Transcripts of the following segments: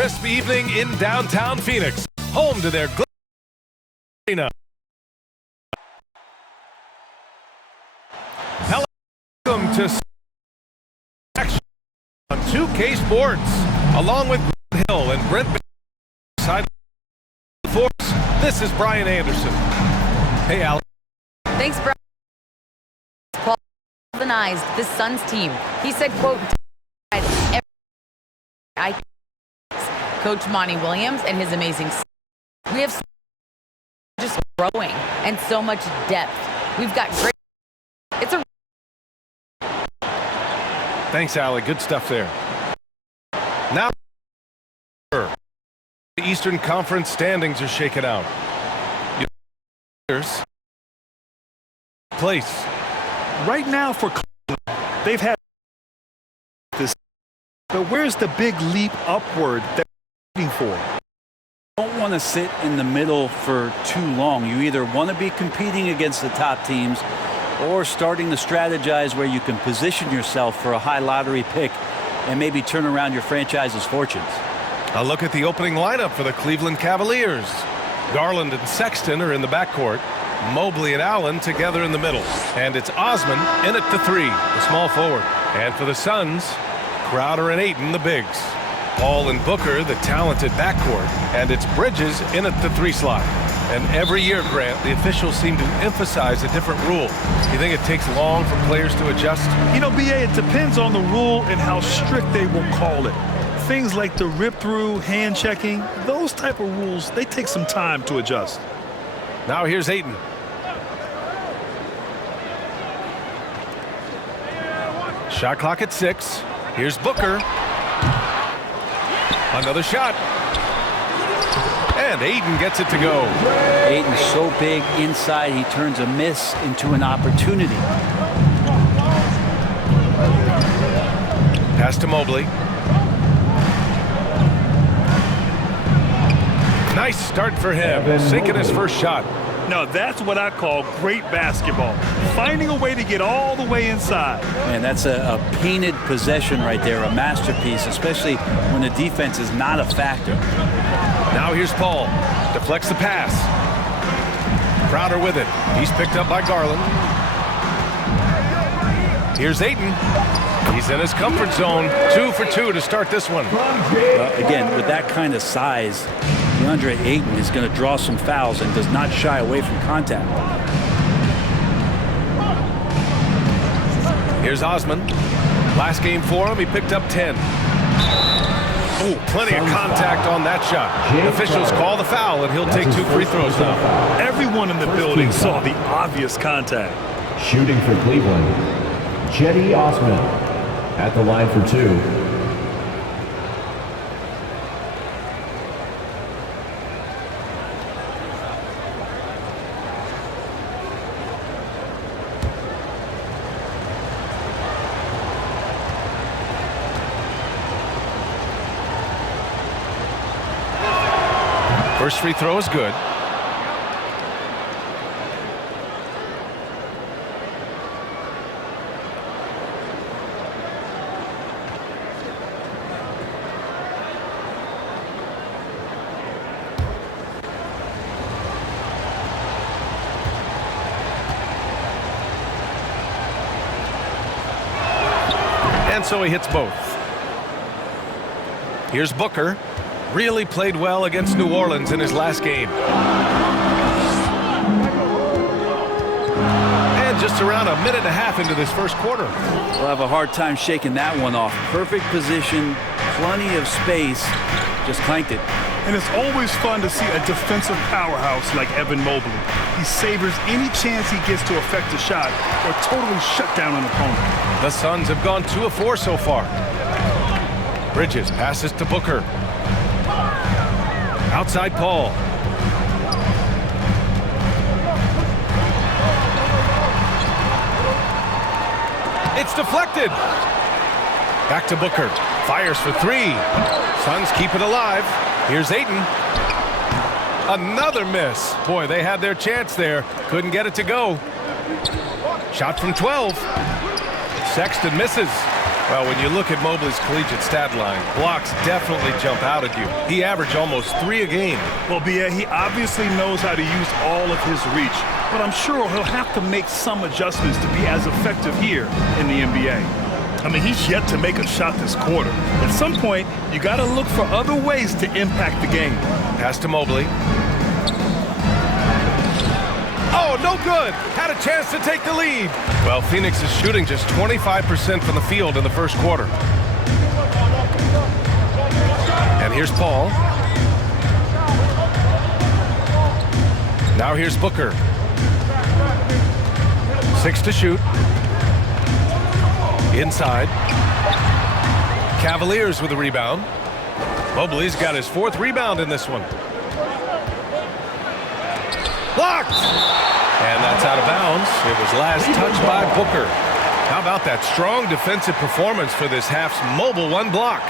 crisp evening in downtown Phoenix, home to their arena. Welcome to action on 2K Sports, along with Grant Hill and Brent side force. This is Brian Anderson. Hey, Alex. Thanks, Brian. Paul galvanized the Suns team. He said, quote, Coach Monty Williams and his amazing. We have just growing and so much depth. We've got great. It's a. Thanks, Allie. Good stuff there. Now, the Eastern Conference standings are shaken out. Place. Right now for Cleveland, they've had this, but where's the big leap upward that they're waiting for? Don't want to sit in the middle for too long. You either want to be competing against the top teams or starting to strategize where you can position yourself for a high lottery pick and maybe turn around your franchise's fortunes. A look at the opening lineup for the Cleveland Cavaliers. Garland and Sexton are in the backcourt. Mobley and Allen together in the middle. And it's Osman in at the 3, the small forward. And for the Suns, Crowder and Ayton, the bigs. Paul and Booker, the talented backcourt. And it's Bridges in at the 3 slot. And every year, Grant, the officials seem to emphasize a different rule. You think it takes long for players to adjust? You know, BA, it depends on the rule and how strict they will call it. Things like the rip-through, hand-checking, those type of rules, they take some time to adjust. Now here's Ayton. Shot clock at 6. Here's Booker. Another shot. And Ayton gets it to go. Ayton's so big inside, he turns a miss into an opportunity. Pass to Mobley. Nice start for him, sinking his first shot. Now that's what I call great basketball. Finding a way to get all the way inside. Man, that's a painted possession right there, a masterpiece, especially when the defense is not a factor. Now here's Paul. Deflects the pass. Crowder with it. He's picked up by Garland. Here's Ayton. He's in his comfort zone. 2 for 2 to start this one. Again, with that kind of size, DeAndre Ayton is going to draw some fouls and does not shy away from contact. Here's Osman. Last game for him, he picked up 10. Oh, plenty of contact on that shot. Officials call the foul, and he'll take 2 free throws now. Everyone in the building saw the obvious contact. Shooting for Cleveland, Cedi Osman at the line for 2. First free throw is good. And so he hits both. Here's Booker. Really played well against New Orleans in his last game. And just around a minute and a half into this first quarter. We'll have a hard time shaking that one off. Perfect position, plenty of space, just clanked it. And it's always fun to see a defensive powerhouse like Evan Mobley. He savors any chance he gets to affect a shot or totally shut down an opponent. The Suns have gone 2 of 4 so far. Bridges passes to Booker. Outside Paul. It's deflected. Back to Booker. Fires for 3. Suns keep it alive. Here's Ayton. Another miss. Boy, they had their chance there. Couldn't get it to go. Shot from 12. Sexton misses. Well, when you look at Mobley's collegiate stat line, blocks definitely jump out at you. He averaged almost 3 a game. Well, B.A., he obviously knows how to use all of his reach, but I'm sure he'll have to make some adjustments to be as effective here in the NBA. I mean, he's yet to make a shot this quarter. At some point, you got to look for other ways to impact the game. Pass to Mobley. Oh, no good. Had a chance to take the lead. Well, Phoenix is shooting just 25% from the field in the first quarter. And here's Paul. Now here's Booker. 6 to shoot. Inside. Cavaliers with a rebound. Mobley's got his 4th rebound in this one. Blocked! And that's out of bounds. It was last touched by Booker. How about that strong defensive performance for this half's mobile 1 block?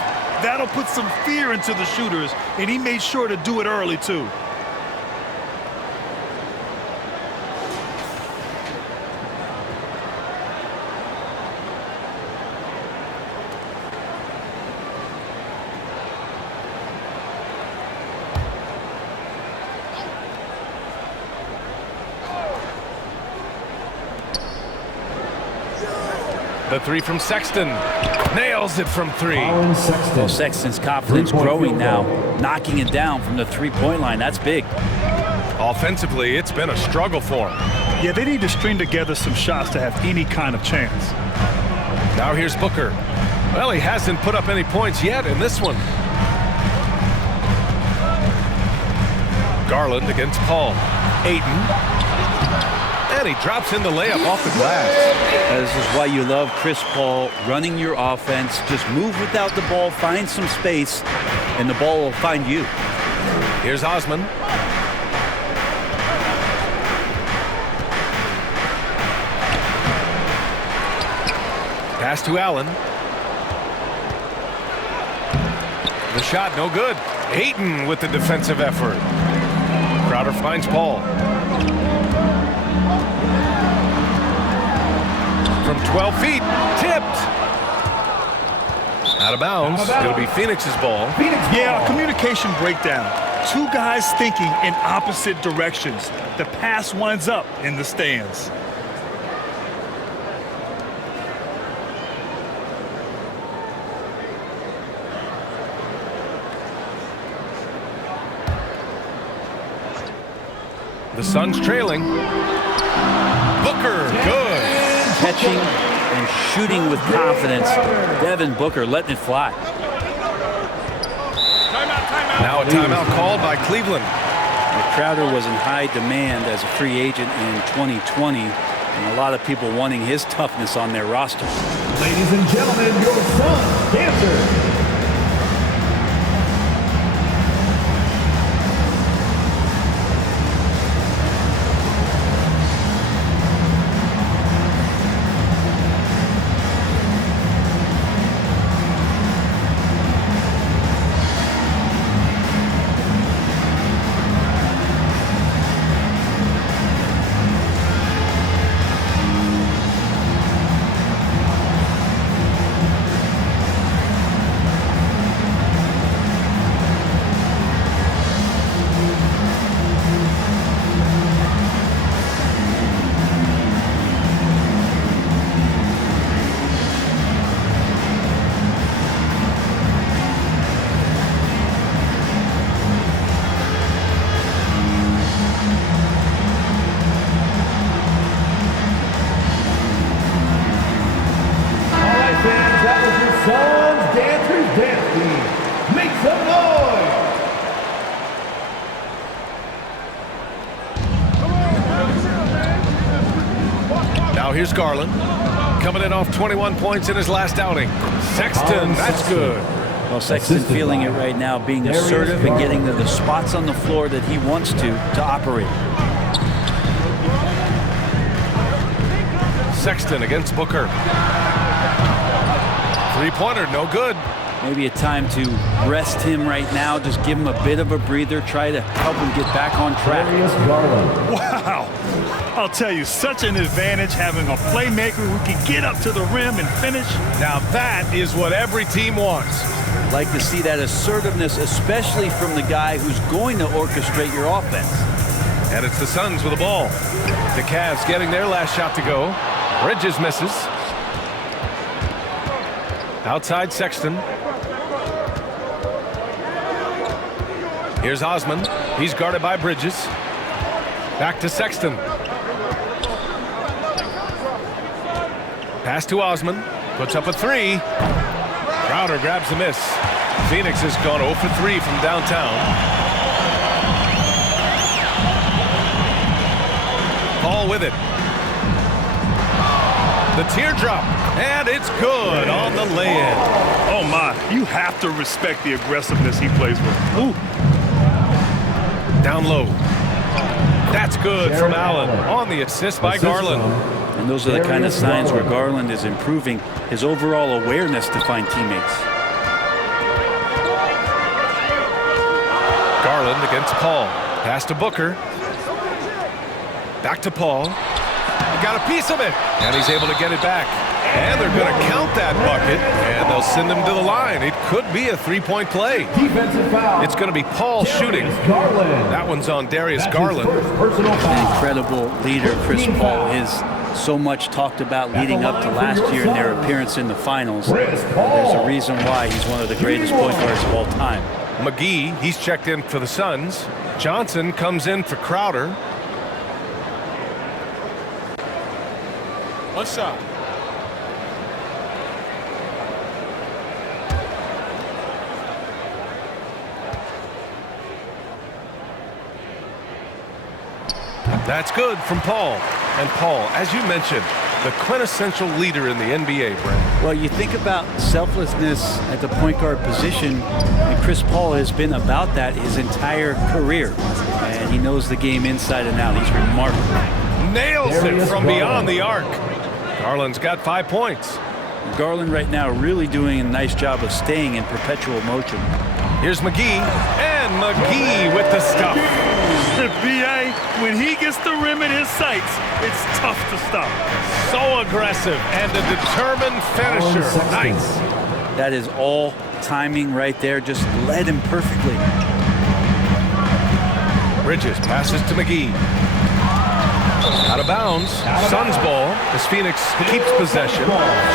That'll put some fear into the shooters, and he made sure to do it early, too. The 3 from Sexton. Nails it from 3. Well, Sexton's confidence growing now, knocking it down from the three-point line. That's big. Offensively, it's been a struggle for him. Yeah, they need to string together some shots to have any kind of chance. Now here's Booker. Well, he hasn't put up any points yet in this one. Garland against Paul. Ayton. And he drops in the layup off the glass. This is why you love Chris Paul running your offense. Just move without the ball, find some space, and the ball will find you. Here's Osman. Pass to Allen. The shot no good. Ayton with the defensive effort. Crowder finds Paul. From 12 feet, tipped. Out of bounds. It'll be Phoenix's ball. Yeah, a communication breakdown. 2 guys thinking in opposite directions. The pass winds up in the stands. The Suns trailing. Booker, good. Catching and shooting with confidence. Devin Booker letting it fly. Now a timeout called by Cleveland. Crowder was in high demand as a free agent in 2020, and a lot of people wanting his toughness on their roster. Ladies and gentlemen, your Suns dancer. Suns dancers dancing. Make some noise. Now here's Garland. Coming in off 21 points in his last outing. Sexton, that's good. Well, Sexton feeling it right now, being assertive and getting to the spots on the floor that he wants to operate. Sexton against Booker. Three-pointer, no good. Maybe a time to rest him right now. Just give him a bit of a breather. Try to help him get back on track. Wow. I'll tell you, such an advantage having a playmaker who can get up to the rim and finish. Now that is what every team wants. Like to see that assertiveness, especially from the guy who's going to orchestrate your offense. And it's the Suns with the ball. The Cavs getting their last shot to go. Bridges misses. Outside Sexton. Here's Osman. He's guarded by Bridges. Back to Sexton. Pass to Osman. Puts up a three. Crowder grabs the miss. Phoenix has gone 0 for 3 from downtown. Paul with it. The teardrop. And it's good on the lay-in. Oh, my. You have to respect the aggressiveness he plays with. Ooh. Down low. That's good from Allen on the assist by Garland. And those are the kind of signs where Garland is improving his overall awareness to find teammates. Garland against Paul. Pass to Booker. Back to Paul. He got a piece of it. And he's able to get it back. And they're going to count that bucket. And they'll send him to the line. It could be a three-point play. Defensive foul. It's going to be Paul shooting. Garland. That one's on Darius That's Garland. his first personal An foul. incredible leader, Chris Paul is so much talked about leading up to last year in their appearance in the finals. There's a reason why he's one of the greatest point guards of all time. McGee, he's checked in for the Suns. Johnson comes in for Crowder. One shot. That's good from Paul. And Paul, as you mentioned, the quintessential leader in the NBA, Brent. Well, you think about selflessness at the point guard position, and Chris Paul has been about that his entire career. And he knows the game inside and out. He's remarkable. Nails it from beyond the arc. Garland's got 5 points. Garland right now really doing a nice job of staying in perpetual motion. Here's McGee, and McGee with the stuff. B.A., when he gets the rim in his sights, it's tough to stop. So aggressive and a determined finisher. Nice. That is all timing right there. Just led him perfectly. Bridges passes to McGee. Out of bounds. Suns ball as Phoenix keeps possession.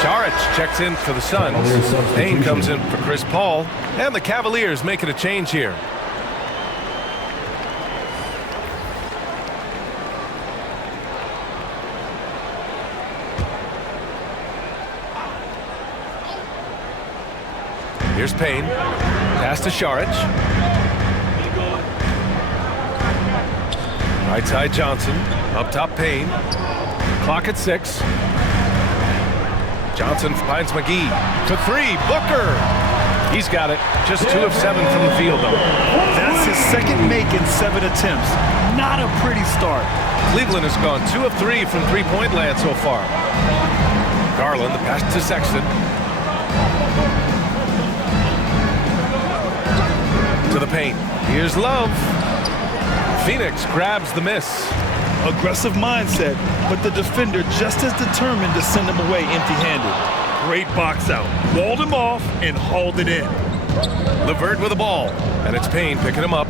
Saric checks in for the Suns. Payne comes in for Chris Paul. And the Cavaliers making a change here. Here's Payne. Pass to Saric. Right side Johnson. Up top Payne. Clock at 6. Johnson finds McGee. To 3. Booker. He's got it. Just 2 of 7 from the field, though. That's his second make in 7 attempts. Not a pretty start. Cleveland has gone 2 of 3 from three-point land so far. Garland, the pass to Sexton. To the paint. Here's Love. Phoenix grabs the miss. Aggressive mindset, but the defender just as determined to send him away empty-handed. Great box out. Walled him off and hauled it in. LeVert with the ball. And it's Payne picking him up.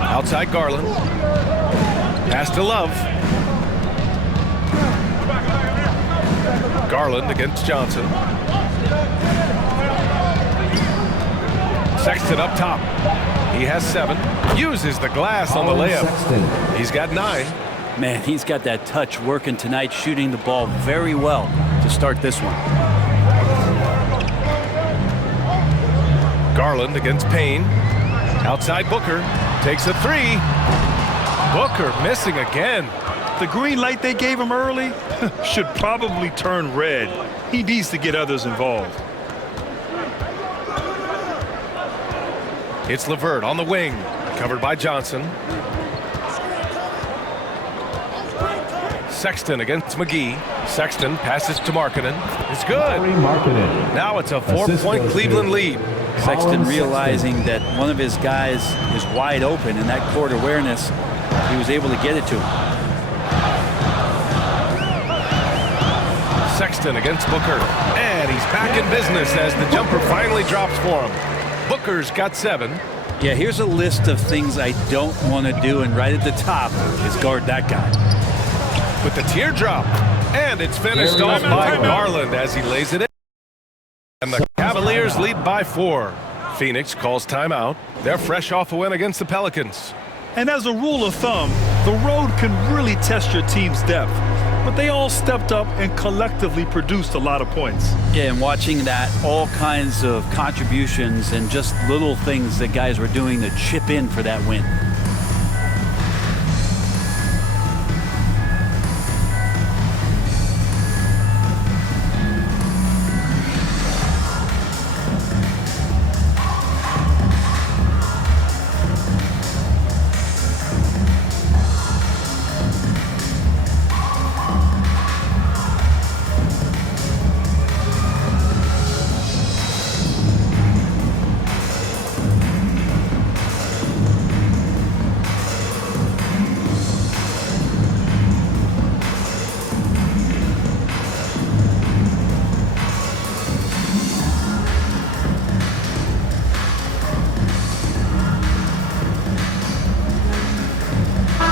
Outside Garland. Pass to Love. Garland against Johnson. Sexton up top. He has 7. Uses the glass on the layup. He's got 9. Man, he's got that touch working tonight, shooting the ball very well to start this one. Garland against Payne. Outside Booker. Takes a 3. Booker missing again. The green light they gave him early should probably turn red. He needs to get others involved. It's LeVert on the wing. Covered by Johnson. Sexton against McGee. Sexton passes to Markkanen. It's good. Now it's a 4-point Cleveland lead. Sexton realizing that one of his guys is wide open, and that court awareness, he was able to get it to him. Sexton against Booker. And he's back in business as the jumper finally drops for him. Booker's got 7. Yeah, here's a list of things I don't want to do, and right at the top is guard that guy. With the teardrop. And it's finished off by Garland as he lays it in. And the Cavaliers lead by 4. Phoenix calls timeout. They're fresh off a win against the Pelicans. And as a rule of thumb, the road can really test your team's depth. But they all stepped up and collectively produced a lot of points. Yeah, and watching that, all kinds of contributions and just little things that guys were doing to chip in for that win.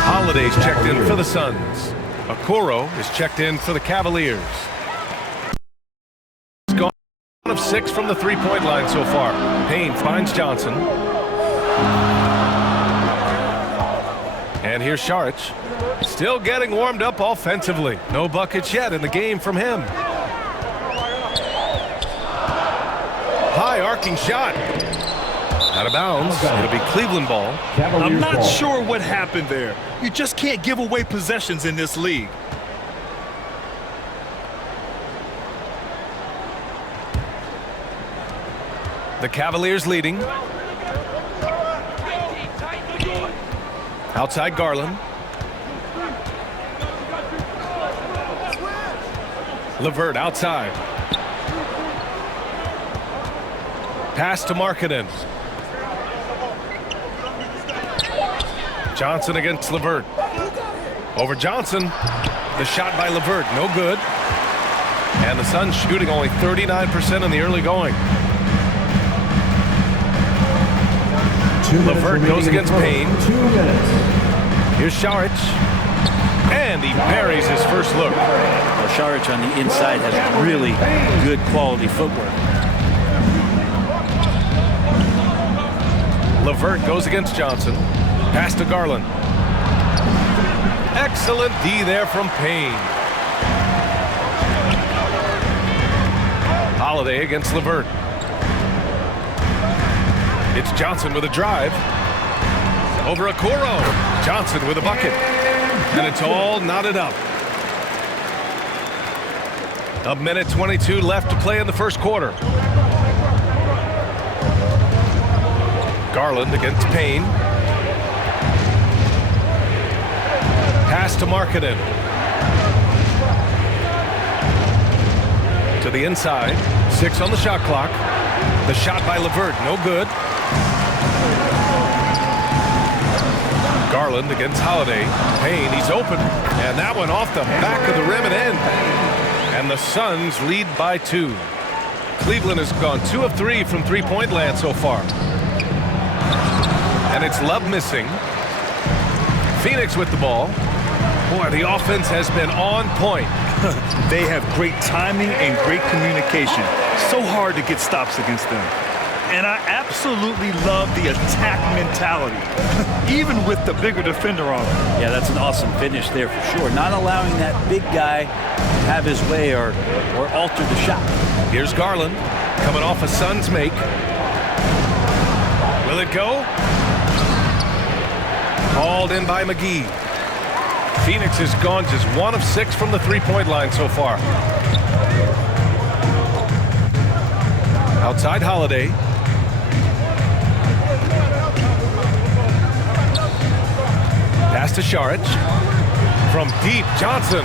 Holiday's checked in for the Suns. Okoro is checked in for the Cavaliers. He's gone 1 of 6 from the three-point line so far. Payne finds Johnson. And here's Saric. Still getting warmed up offensively. No buckets yet in the game from him. High arcing shot. Out of bounds. It'll be Cleveland ball. I'm not sure what happened there. You just can't give away possessions in this league. The Cavaliers leading. Outside Garland. LeVert outside. Pass to Markkanen. Johnson against LeVert. Over Johnson. The shot by LeVert, no good. And the Suns shooting only 39% in the early going. LeVert goes against Payne. 2 minutes. Here's Saric. And he buries his first look. Well, Saric on the inside has really good quality footwork. LeVert goes against Johnson. Pass to Garland. Excellent D there from Payne. Holiday against LeVert. It's Johnson with a drive. Over Okoro. Johnson with a bucket. And it's all knotted up. 1:22 left to play in the first quarter. Garland against Payne. Pass to Markkanen. To the inside. 6 on the shot clock. The shot by LeVert, no good. Garland against Holiday. Payne, he's open. And that one off the back of the rim and in. And the Suns lead by 2. Cleveland has gone 2 of 3 from three-point land so far. And it's Love missing. Phoenix with the ball. Boy, the offense has been on point. They have great timing and great communication. So hard to get stops against them. And I absolutely love the attack mentality, even with the bigger defender on them. Yeah, that's an awesome finish there for sure. Not allowing that big guy to have his way or alter the shot. Here's Garland coming off a Suns make. Will it go? Called in by McGee. Phoenix has gone just 1 of 6 from the three-point line so far. Outside Holiday. Pass to Saric. From deep, Johnson.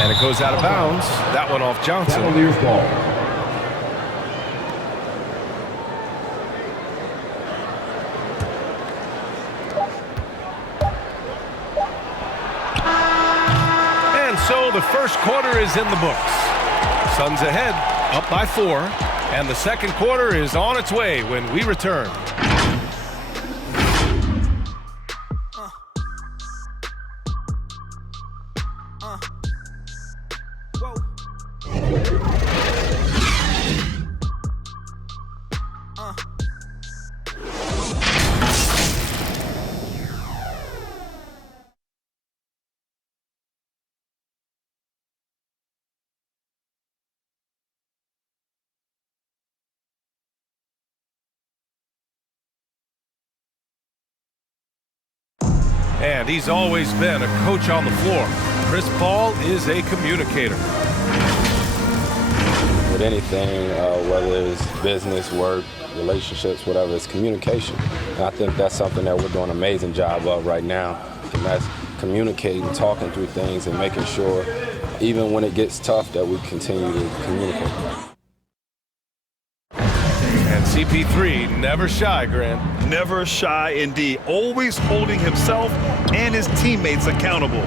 And it goes out of bounds. That one off Johnson. Cavaliers ball. So the first quarter is in the books. Suns ahead, up by 4, and the second quarter is on its way when we return. And he's always been a coach on the floor. Chris Paul is a communicator. With anything, whether it's business, work, relationships, whatever, it's communication. And I think that's something that we're doing an amazing job of right now. And that's communicating, talking through things, and making sure, even when it gets tough, that we continue to communicate. And CP3, never shy, Grant. Never shy indeed. Always holding himself and his teammates accountable.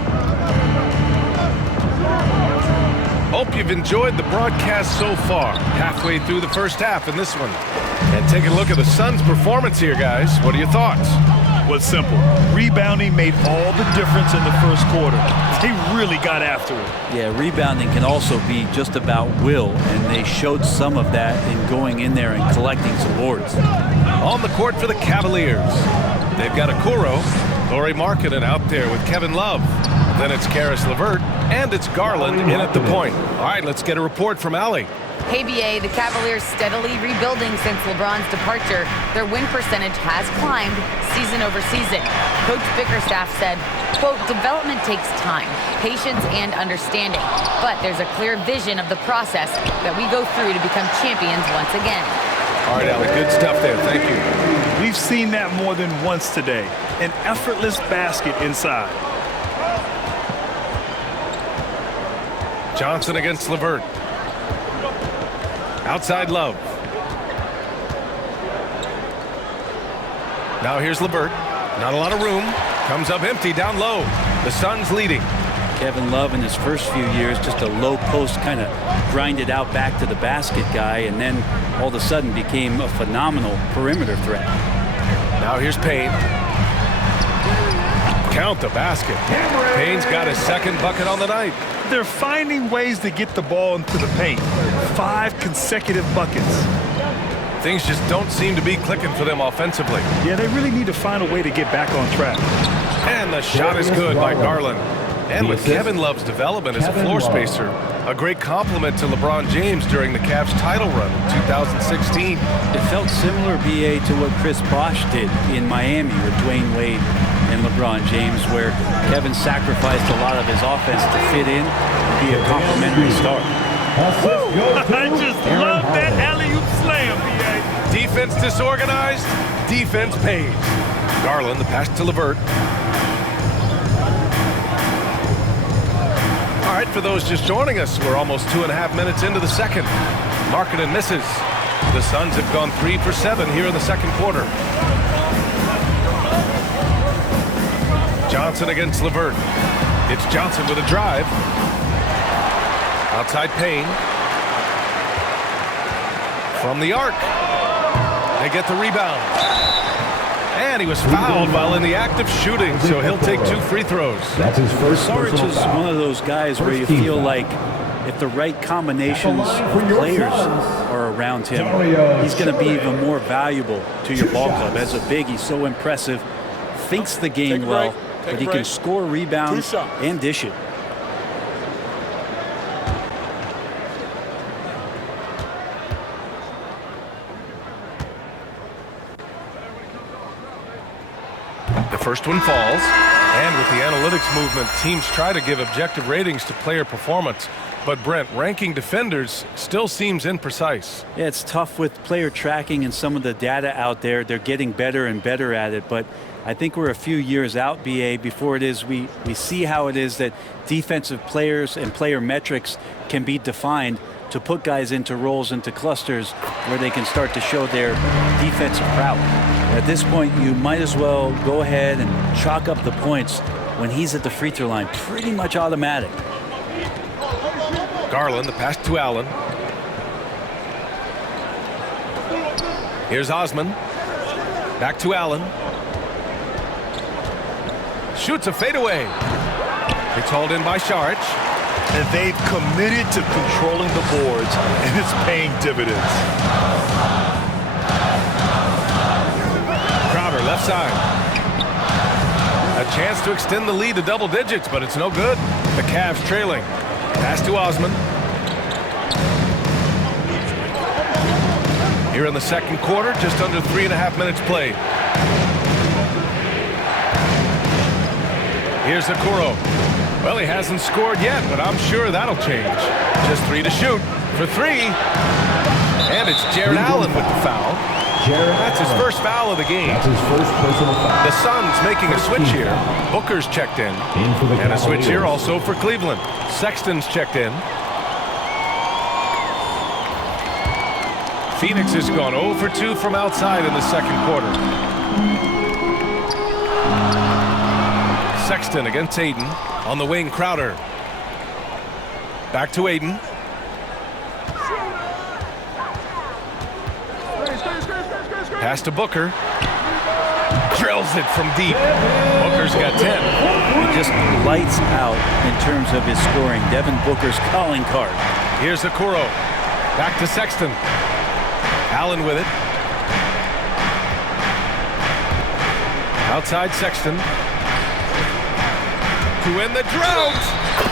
Hope you've enjoyed the broadcast so far. Halfway through the first half in this one. And take a look at the Suns' performance here, guys. What are your thoughts? Well, it's simple. Rebounding made all the difference in the first quarter. They really got after it. Yeah, rebounding can also be just about will, and they showed some of that in going in there and collecting some boards. On the court for the Cavaliers, they've got Okoro, Lauri Markkanen out there with Kevin Love. Then it's Caris LeVert, and it's Garland in at the point. All right, let's get a report from Allie. Hey, BA, the Cavaliers steadily rebuilding since LeBron's departure. Their win percentage has climbed season over season. Coach Bickerstaff said, quote, development takes time, patience, and understanding. But there's a clear vision of the process that we go through to become champions once again. All right, Allie, good stuff there. Thank you. We've seen that more than once today. An effortless basket inside. Johnson against LeVert. Outside Love. Now here's LeVert. Not a lot of room. Comes up empty down low. The Suns leading. Kevin Love in his first few years, just a low post kind of grinded out back to the basket guy, and then all of a sudden became a phenomenal perimeter threat. Now here's Payne. Count the basket. Payne's got his second bucket on the night. They're finding ways to get the ball into the paint. 5 consecutive buckets. Things just don't seem to be clicking for them offensively. Yeah, they really need to find a way to get back on track. And the shot is good by Garland. And with Kevin Love's development as a floor spacer, a great compliment to LeBron James during the Cavs title run in 2016. It felt similar, BA, to what Chris Bosh did in Miami with Dwayne Wade and LeBron James, where Kevin sacrificed a lot of his offense to fit in and be a complimentary star. I just love that alley-oop slam, BA. Defense disorganized, defense pays. Garland, the pass to LeVert. All right, for those just joining us, we're almost 2.5 minutes into the second. Markkanen misses. The Suns have gone 3 for 7 here in the second quarter. Johnson against LeVert. It's Johnson with a drive. Outside Payne. From the arc. They get the rebound. And he was fouled while in the act of shooting, so he'll take 2 free throws. That's his first Saric personal is foul. one of those guys where you feel like if the right combinations of players are around him, he's going to be even more valuable to your ball club. As a big, he's so impressive, thinks the game well, but he can score, rebound, and dish it. The first one falls, and with the analytics movement, teams try to give objective ratings to player performance. But Brent, ranking defenders still seems imprecise. Yeah, it's tough with player tracking and some of the data out there. They're getting better and better at it, but I think we're a few years out, BA, before it is we see how it is that defensive players and player metrics can be defined to put guys into roles, into clusters where they can start to show their defensive prowess. At this point, you might as well go ahead and chalk up the points when he's at the free throw line. Pretty much automatic. Garland, the pass to Allen. Here's Osman. Back to Allen. Shoots a fadeaway. It's hauled in by Saric. And they've committed to controlling the boards, and it's paying dividends. Crowder, left side. A chance to extend the lead to double digits, but it's no good. The Cavs trailing. Pass to Osman. Here in the second quarter, just under 3.5 minutes played. Here's Okoro. Well, he hasn't scored yet, but I'm sure that'll change. Just 3 to shoot for 3. And it's Jared Allen with the foul. That's his first foul of the game. That's his first personal foul. The Suns making a switch here. Booker's checked in. For the And a switch here Cavaliers. also for Cleveland. Sexton's checked in. Phoenix has gone 0 for 2 from outside in the second quarter. Sexton against Aiden. On the wing, Crowder. Back to Aiden. Pass to Booker. Drills it from deep. Booker's got 10. He just lights out in terms of his scoring. Devin Booker's calling card. Here's Okoro. Back to Sexton. Allen with it. Outside Sexton. To end the drought.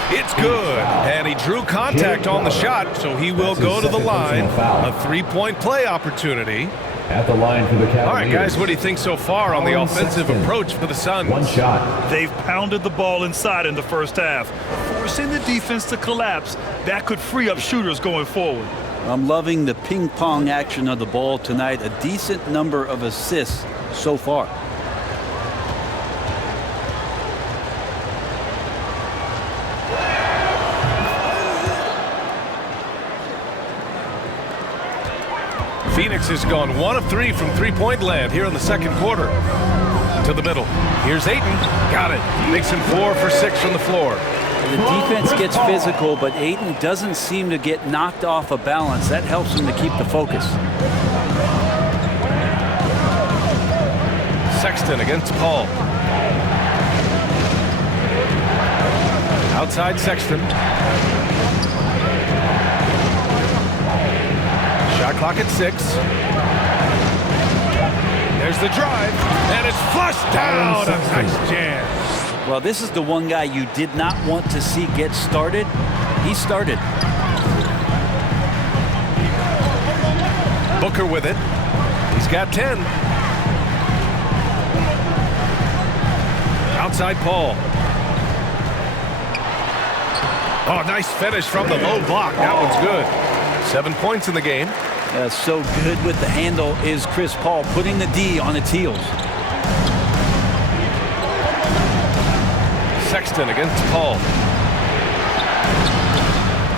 It's good. And he drew contact on the shot, so he will go to the line. A 3-point play opportunity. At the line for the Cavaliers. All right, guys, what do you think so far on the offensive approach for the Suns? One shot. They've pounded the ball inside in the first half, forcing the defense to collapse. That could free up shooters going forward. I'm loving the ping-pong action of the ball tonight. A decent number of assists so far. Phoenix has gone 1 of 3 from three-point land here in the second quarter. To the middle. Here's Ayton. Got it. Makes him 4 for 6 from the floor. The defense gets physical, but Ayton doesn't seem to get knocked off of balance. That helps him to keep the focus. Sexton against Paul. Outside Sexton. Shot clock at 6. There's the drive, and it's flushed down. A nice jam. Well, this is the one guy you did not want to see get started. He started. Booker with it. He's got 10. Outside Paul. Oh, nice finish from the low block. That one's good. 7 points in the game. So good with the handle is Chris Paul, putting the D on its heels. Sexton against Paul.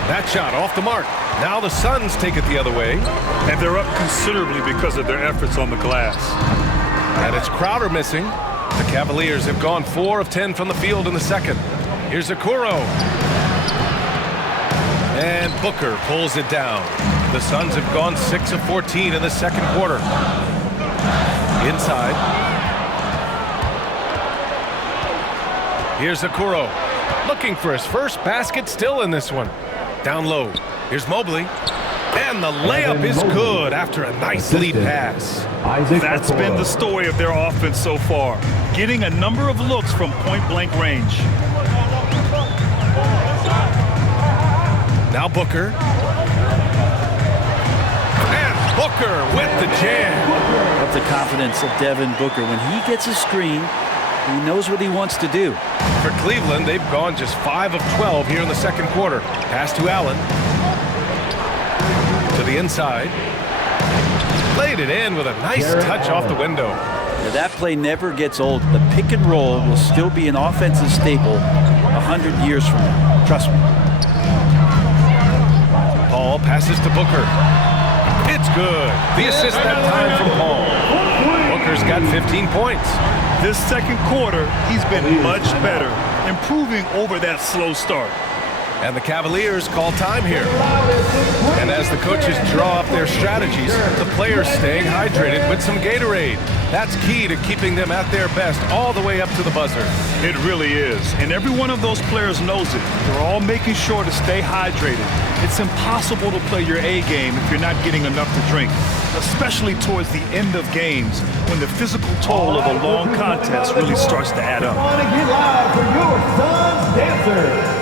That shot off the mark. Now the Suns take it the other way. And they're up considerably because of their efforts on the glass. And it's Crowder missing. The Cavaliers have gone 4 of 10 from the field in the second. Here's Okoro. And Booker pulls it down. The Suns have gone 6 of 14 in the second quarter. Inside. Here's Okoro. Looking for his first basket still in this one. Down low. Here's Mobley. And the layup is good after a nice lead pass. That's been the story of their offense so far. Getting a number of looks from point-blank range. Now Booker. And Booker with the jam. Of the confidence of Devin Booker. When he gets a screen, he knows what he wants to do. For Cleveland, they've gone just 5 of 12 here in the second quarter. Pass to Allen. To the inside. Laid it in with a nice touch off the window. Now, that play never gets old. The pick and roll will still be an offensive staple 100 years from now. Trust me. Paul passes to Booker. It's good. The assist that time from Paul. Booker's got 15 points. This second quarter, he's been much better, improving over that slow start. And the Cavaliers call time here. And as the coaches draw up their strategies, the players staying hydrated with some Gatorade. That's key to keeping them at their best all the way up to the buzzer. It really is. And every one of those players knows it. They're all making sure to stay hydrated. It's impossible to play your A game if you're not getting enough to drink, especially towards the end of games when the physical toll of a long contest really starts to add up. I want to get loud for your son's dancer.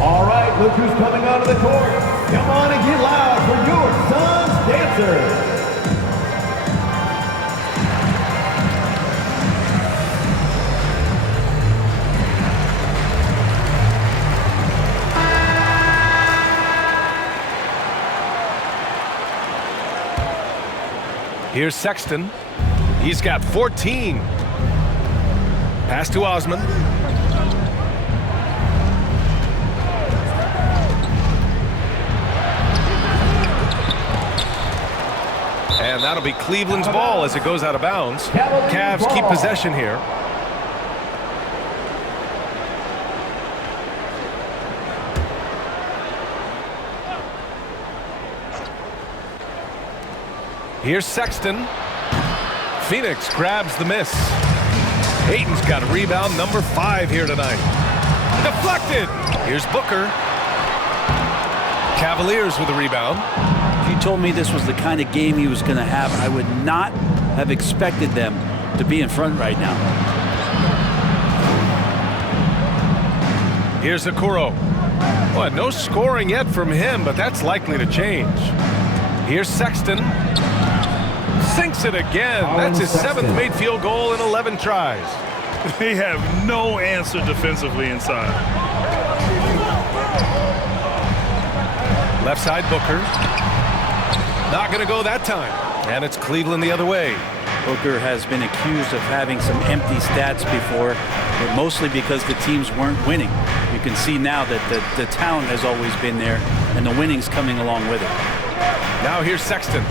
All right, look who's coming onto the court. Come on and get loud for your son's dancer. Here's Sexton. He's got 14. Pass to Osman. And that'll be Cleveland's ball as it goes out of bounds. Cavs keep possession here. Here's Sexton. Phoenix grabs the miss. Ayton's got rebound number 5 here tonight. Deflected. Here's Booker. Cavaliers with the rebound. If you told me this was the kind of game he was going to have, I would not have expected them to be in front right now. Here's Okoro. Well, no scoring yet from him, but that's likely to change. Here's Sexton. Sinks it again. That's his 7th made field goal in 11 tries. They have no answer defensively inside. Left side Booker. Not going to go that time. And it's Cleveland the other way. Booker has been accused of having some empty stats before, but mostly because the teams weren't winning. You can see now that the talent has always been there, and the winning's coming along with it. Now here's Sexton.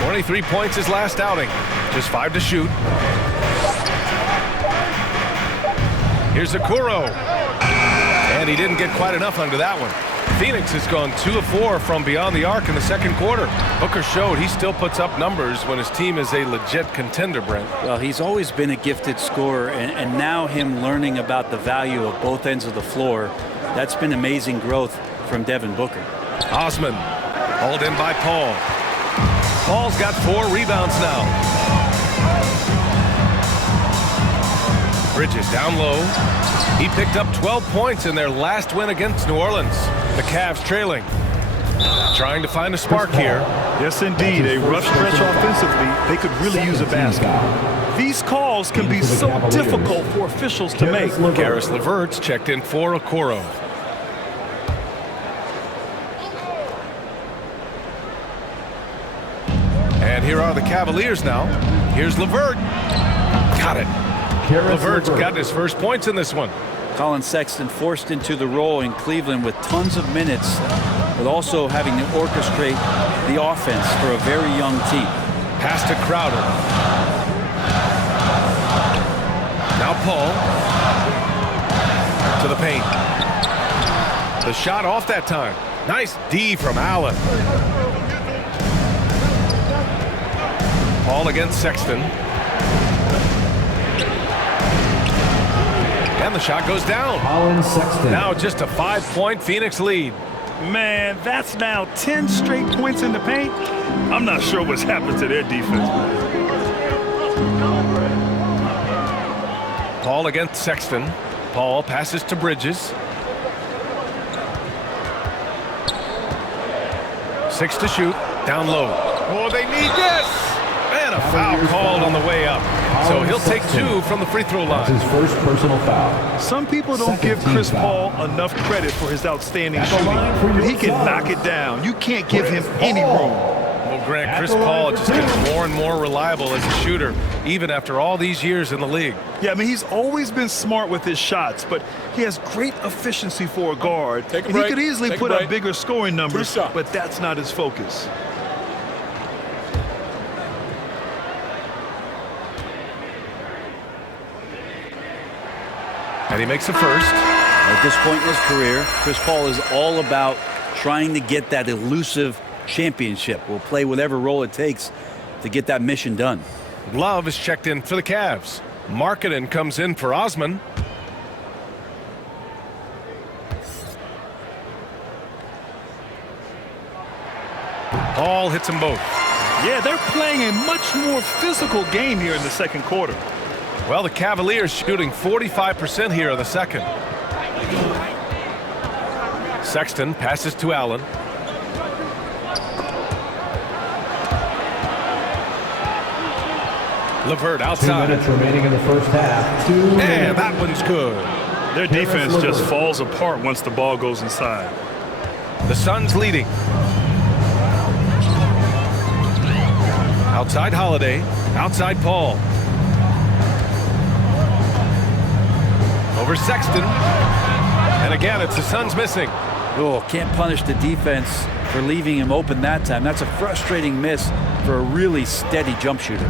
23 points his last outing. Just 5 to shoot. Here's Okoro. And he didn't get quite enough under that one. Phoenix has gone 2 of 4 from beyond the arc in the second quarter. Booker showed he still puts up numbers when his team is a legit contender, Brent. Well, he's always been a gifted scorer, and now him learning about the value of both ends of the floor, that's been amazing growth from Devin Booker. Osman, hauled in by Paul. Paul's got 4 rebounds now. Bridges down low. He picked up 12 points in their last win against New Orleans. The Cavs trailing. Trying to find a spark here. Yes, indeed. A rough stretch offensively. They could really use a basket. These calls can be so difficult for officials to make. Karis LeVert's checked in for Okoro. And here are the Cavaliers now. Here's LeVert. Got it. LeVert's got his first points in this one. Colin Sexton forced into the role in Cleveland with tons of minutes, but also having to orchestrate the offense for a very young team. Pass to Crowder. Now Paul. To the paint. The shot off that time. Nice D from Allen. Paul against Sexton. And the shot goes down. Now just a 5-point Phoenix lead. Man, that's now 10 straight points in the paint. I'm not sure what's happened to their defense. Paul against Sexton. Paul passes to Bridges. 6 to shoot. Down low. Oh, they need this. And a foul called on the way up. So he'll take 2 from the free throw line. His first personal foul. Some people don't give Chris Paul enough credit for his outstanding shooting. He can knock it down. You can't give him any room. Well, Grant, Chris Paul just gets more and more reliable as a shooter, even after all these years in the league. Yeah, I mean, he's always been smart with his shots, but he has great efficiency for a guard. And he could easily put up bigger scoring numbers, but that's not his focus. And he makes a first. At this point in his career, Chris Paul is all about trying to get that elusive championship. Will play whatever role it takes to get that mission done. Love is checked in for the Cavs. Markkanen comes in for Osman. Paul hits them both. Yeah, they're playing a much more physical game here in the second quarter. Well, the Cavaliers shooting 45% here in the second. Sexton passes to Allen. LeVert outside. 2 minutes remaining in the first half. 2 minutes. And that one's good. Their defense just falls apart once the ball goes inside. The Suns leading. Outside Holiday. Outside Paul. Over Sexton. And again, it's the Suns missing. Oh, can't punish the defense for leaving him open that time. That's a frustrating miss for a really steady jump shooter.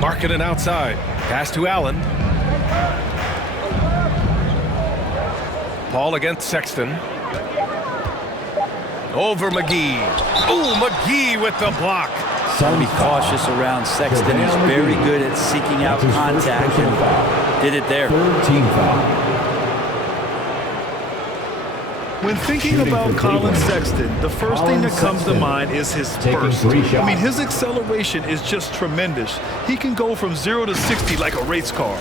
Markkanen outside. Pass to Allen. Paul against Sexton. Over McGee. Oh, McGee with the block. Got to be cautious around Sexton. He's very good at seeking out contact and did it there. Third team foul. When thinking about Colin Sexton, the first thing that comes to mind is his burst. I mean, his acceleration is just tremendous. He can go from 0 to 60 like a race car.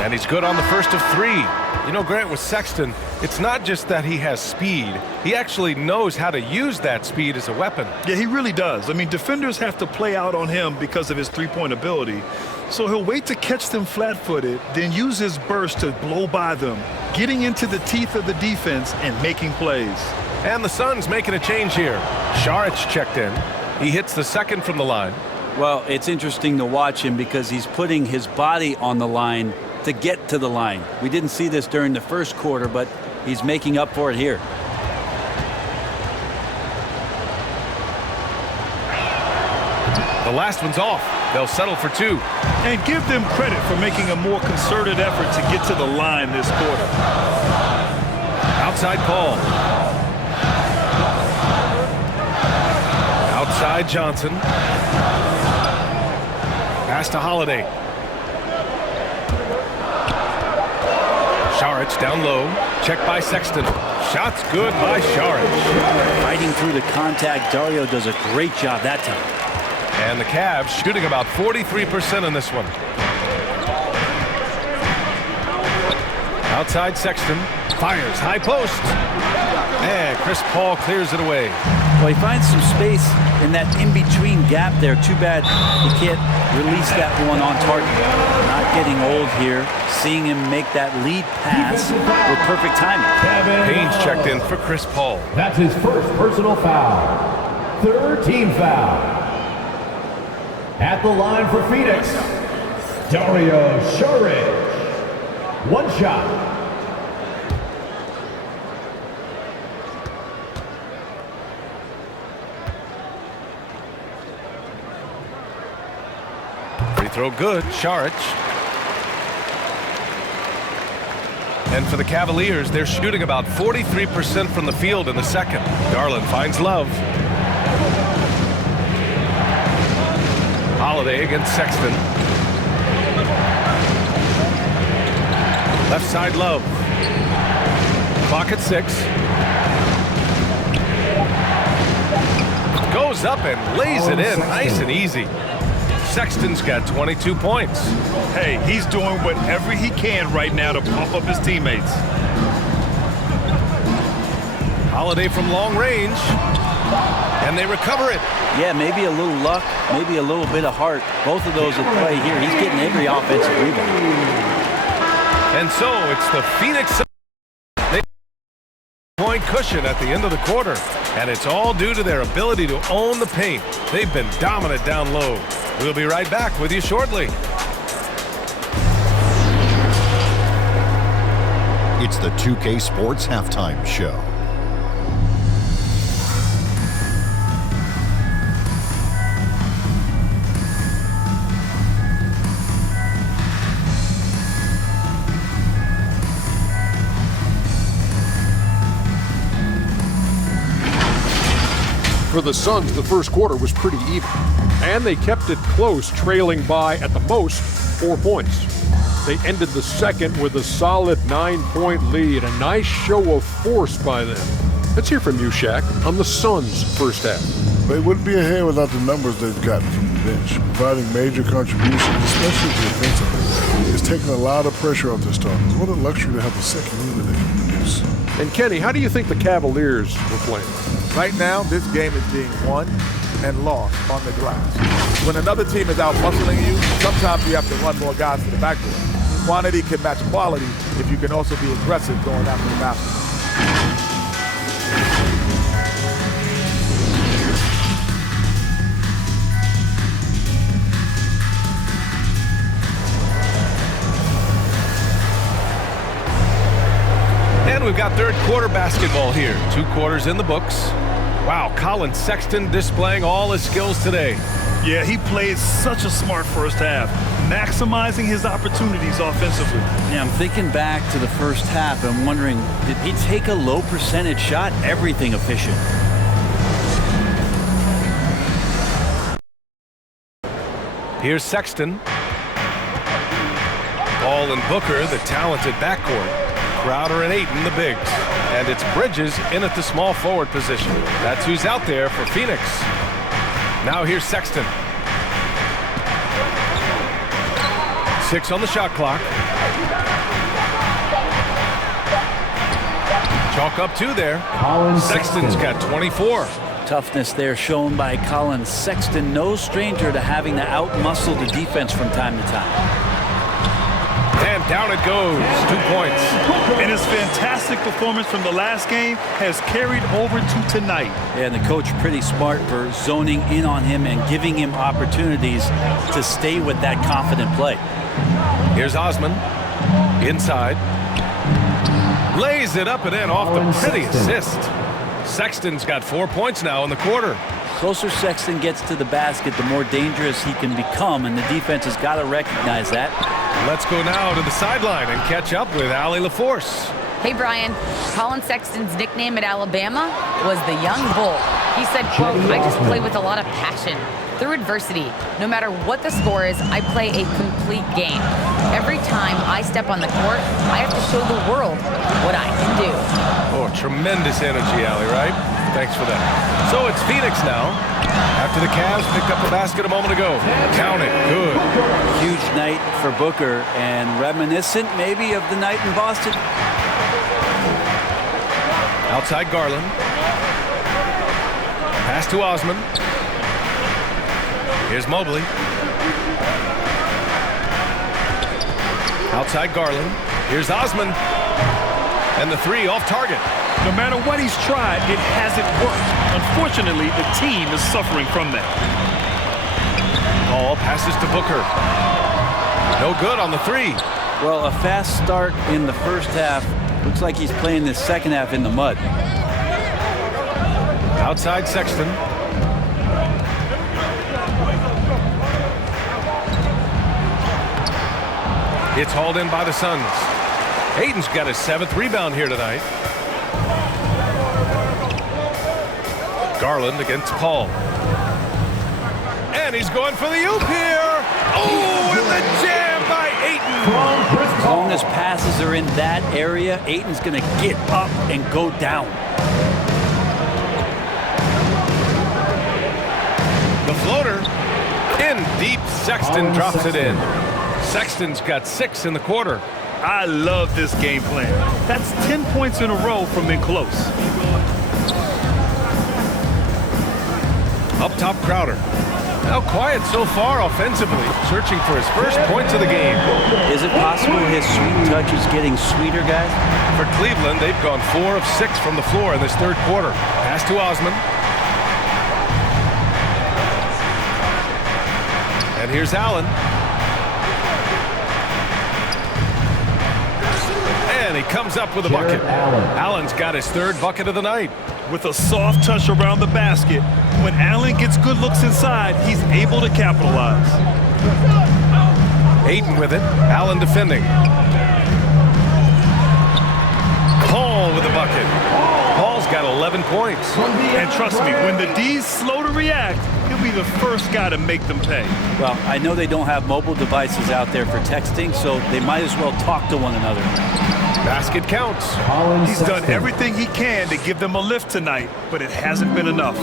And he's good on the first of 3. You know, Grant, with Sexton, it's not just that he has speed. He actually knows how to use that speed as a weapon. Yeah, he really does. I mean, defenders have to play out on him because of his three-point ability. So he'll wait to catch them flat-footed, then use his burst to blow by them, getting into the teeth of the defense and making plays. And the Suns making a change here. Saric checked in. He hits the second from the line. Well, it's interesting to watch him because he's putting his body on the line to get to the line. We didn't see this during the first quarter, but he's making up for it here. The last one's off. They'll settle for 2. And give them credit for making a more concerted effort to get to the line this quarter. Outside Paul. Outside Johnson. Pass to Holiday. Saric down low. Check by Sexton. Shots good by Saric. Fighting through the contact. Dario does a great job that time. And the Cavs shooting about 43% in this one. Outside Sexton. Fires high post. And Chris Paul clears it away. Well, he finds some space in that in-between gap there. Too bad he can't release that one on target. Not getting old here. Seeing him make that lead pass with perfect timing. Payne's checked in for Chris Paul. That's his first personal foul. Third team foul. At the line for Phoenix, Dario Saric. One shot. Free throw good, Saric. And for the Cavaliers, they're shooting about 43% from the field in the second. Garland finds Love. Holiday against Sexton. Left side Love. Clock at 6. Goes up and lays it in nice and easy. Sexton's got 22 points. Hey, he's doing whatever he can right now to pump up his teammates. Holiday from long range, and they recover it. Yeah, maybe a little luck, maybe a little bit of heart. Both of those at play here. He's getting every offensive rebound. And so it's the Phoenix point cushion at the end of the quarter, and it's all due to their ability to own the paint. They've been dominant down low. We'll be right back with you shortly. It's the 2K Sports Halftime Show. For the Suns, the first quarter was pretty even, and they kept it close, trailing by, at the most, 4 points. They ended the second with a solid 9-point lead, a nice show of force by them. Let's hear from you, Shaq, on the Suns' first half. They wouldn't be ahead without the numbers they've gotten from the bench, providing major contributions, especially defensively. It's taken a lot of pressure off the starters. What a luxury to have a second unit that can produce. And Kenny, how do you think the Cavaliers were playing? Right now, this game is being won and lost on the glass. When another team is out muscling you, sometimes you have to run more guys to the backboard. Quantity can match quality if you can also be aggressive going after the basket. And we've got third quarter basketball here. 2 quarters in the books. Wow, Colin Sexton displaying all his skills today. Yeah, he played such a smart first half, maximizing his opportunities offensively. Yeah, I'm thinking back to the first half and wondering, did he take a low percentage shot? Everything efficient. Here's Sexton. Ball and Booker, the talented backcourt. Crowder and Ayton, the bigs. And it's Bridges in at the small forward position. That's who's out there for Phoenix. Now here's Sexton. 6 on the shot clock. Chalk up 2 there. Sexton's got 24. Toughness there shown by Colin Sexton. No stranger to having to out-muscle the defense from time to time. And down it goes. 2 points. And his fantastic performance from the last game has carried over to tonight. And the coach pretty smart for zoning in on him and giving him opportunities to stay with that confident play. Here's Osman. Inside. Lays it up and in off the pretty assist. Sexton's got 4 points now in the quarter. Closer Sexton gets to the basket, the more dangerous he can become, and the defense has got to recognize that. Let's go now to the sideline and catch up with Allie LaForce. Hey, Brian. Colin Sexton's nickname at Alabama was the Young Bull. He said, quote, "I just play with a lot of passion. Through adversity, no matter what the score is, I play a complete game. Every time I step on the court, I have to show the world what I can do." Oh, tremendous energy, Allie, right? Thanks for that. So it's Phoenix now. After the Cavs picked up the basket a moment ago. Count it. Good. Huge night for Booker, and reminiscent maybe of the night in Boston. Outside Garland. Pass to Osman. Here's Mobley. Outside Garland. Here's Osman. And the 3 off target. No matter what he's tried, it hasn't worked. Unfortunately, the team is suffering from that. Ball passes to Booker. No good on the 3. Well, a fast start in the first half. Looks like he's playing the second half in the mud. Outside Sexton. It's hauled in by the Suns. Ayton's got his 7th rebound here tonight. Garland against Paul. And he's going for the oop here. Oh, and the jam by Ayton. As long as passes are in that area, Ayton's going to get up and go down. The floater in In deep, Sexton drops it in. Sexton's got 6 in the quarter. I love this game plan. That's 10 points in a row from in close. Up top, Crowder. Now quiet so far offensively, searching for his first points of the game. Is it possible his sweet touch is getting sweeter, guys? For Cleveland, they've gone 4 of 6 from the floor in this third quarter. Pass to Osman. And here's Allen. And he comes up with a bucket. Allen's got his 3rd bucket of the night. With a soft touch around the basket, when Allen gets good looks inside, he's able to capitalize. Ayton with it. Allen defending. Paul with a bucket. Paul's got 11 points. And trust me, when the D's slow to react, he'll be the first guy to make them pay. Well, I know they don't have mobile devices out there for texting, so they might as well talk to one another. Basket counts. He's done everything he can to give them a lift tonight, but it hasn't been enough.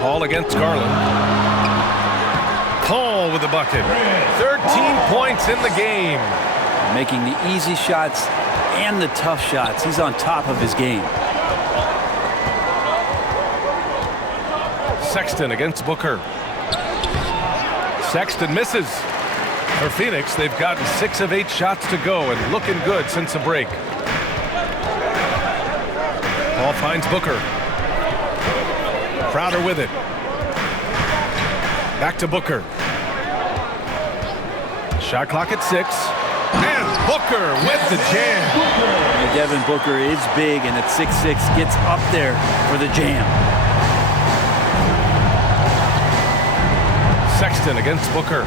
Paul against Garland. Paul with the bucket. 13 points in the game. Making the easy shots and the tough shots. He's on top of his game. Sexton against Booker. Sexton misses. For Phoenix, they've gotten 6 of 8 shots to go and looking good since the break. Paul finds Booker. Crowder with it. Back to Booker. Shot clock at 6. And Booker with the jam. And Devin Booker is big, and at 6'6", gets up there for the jam. Sexton against Booker.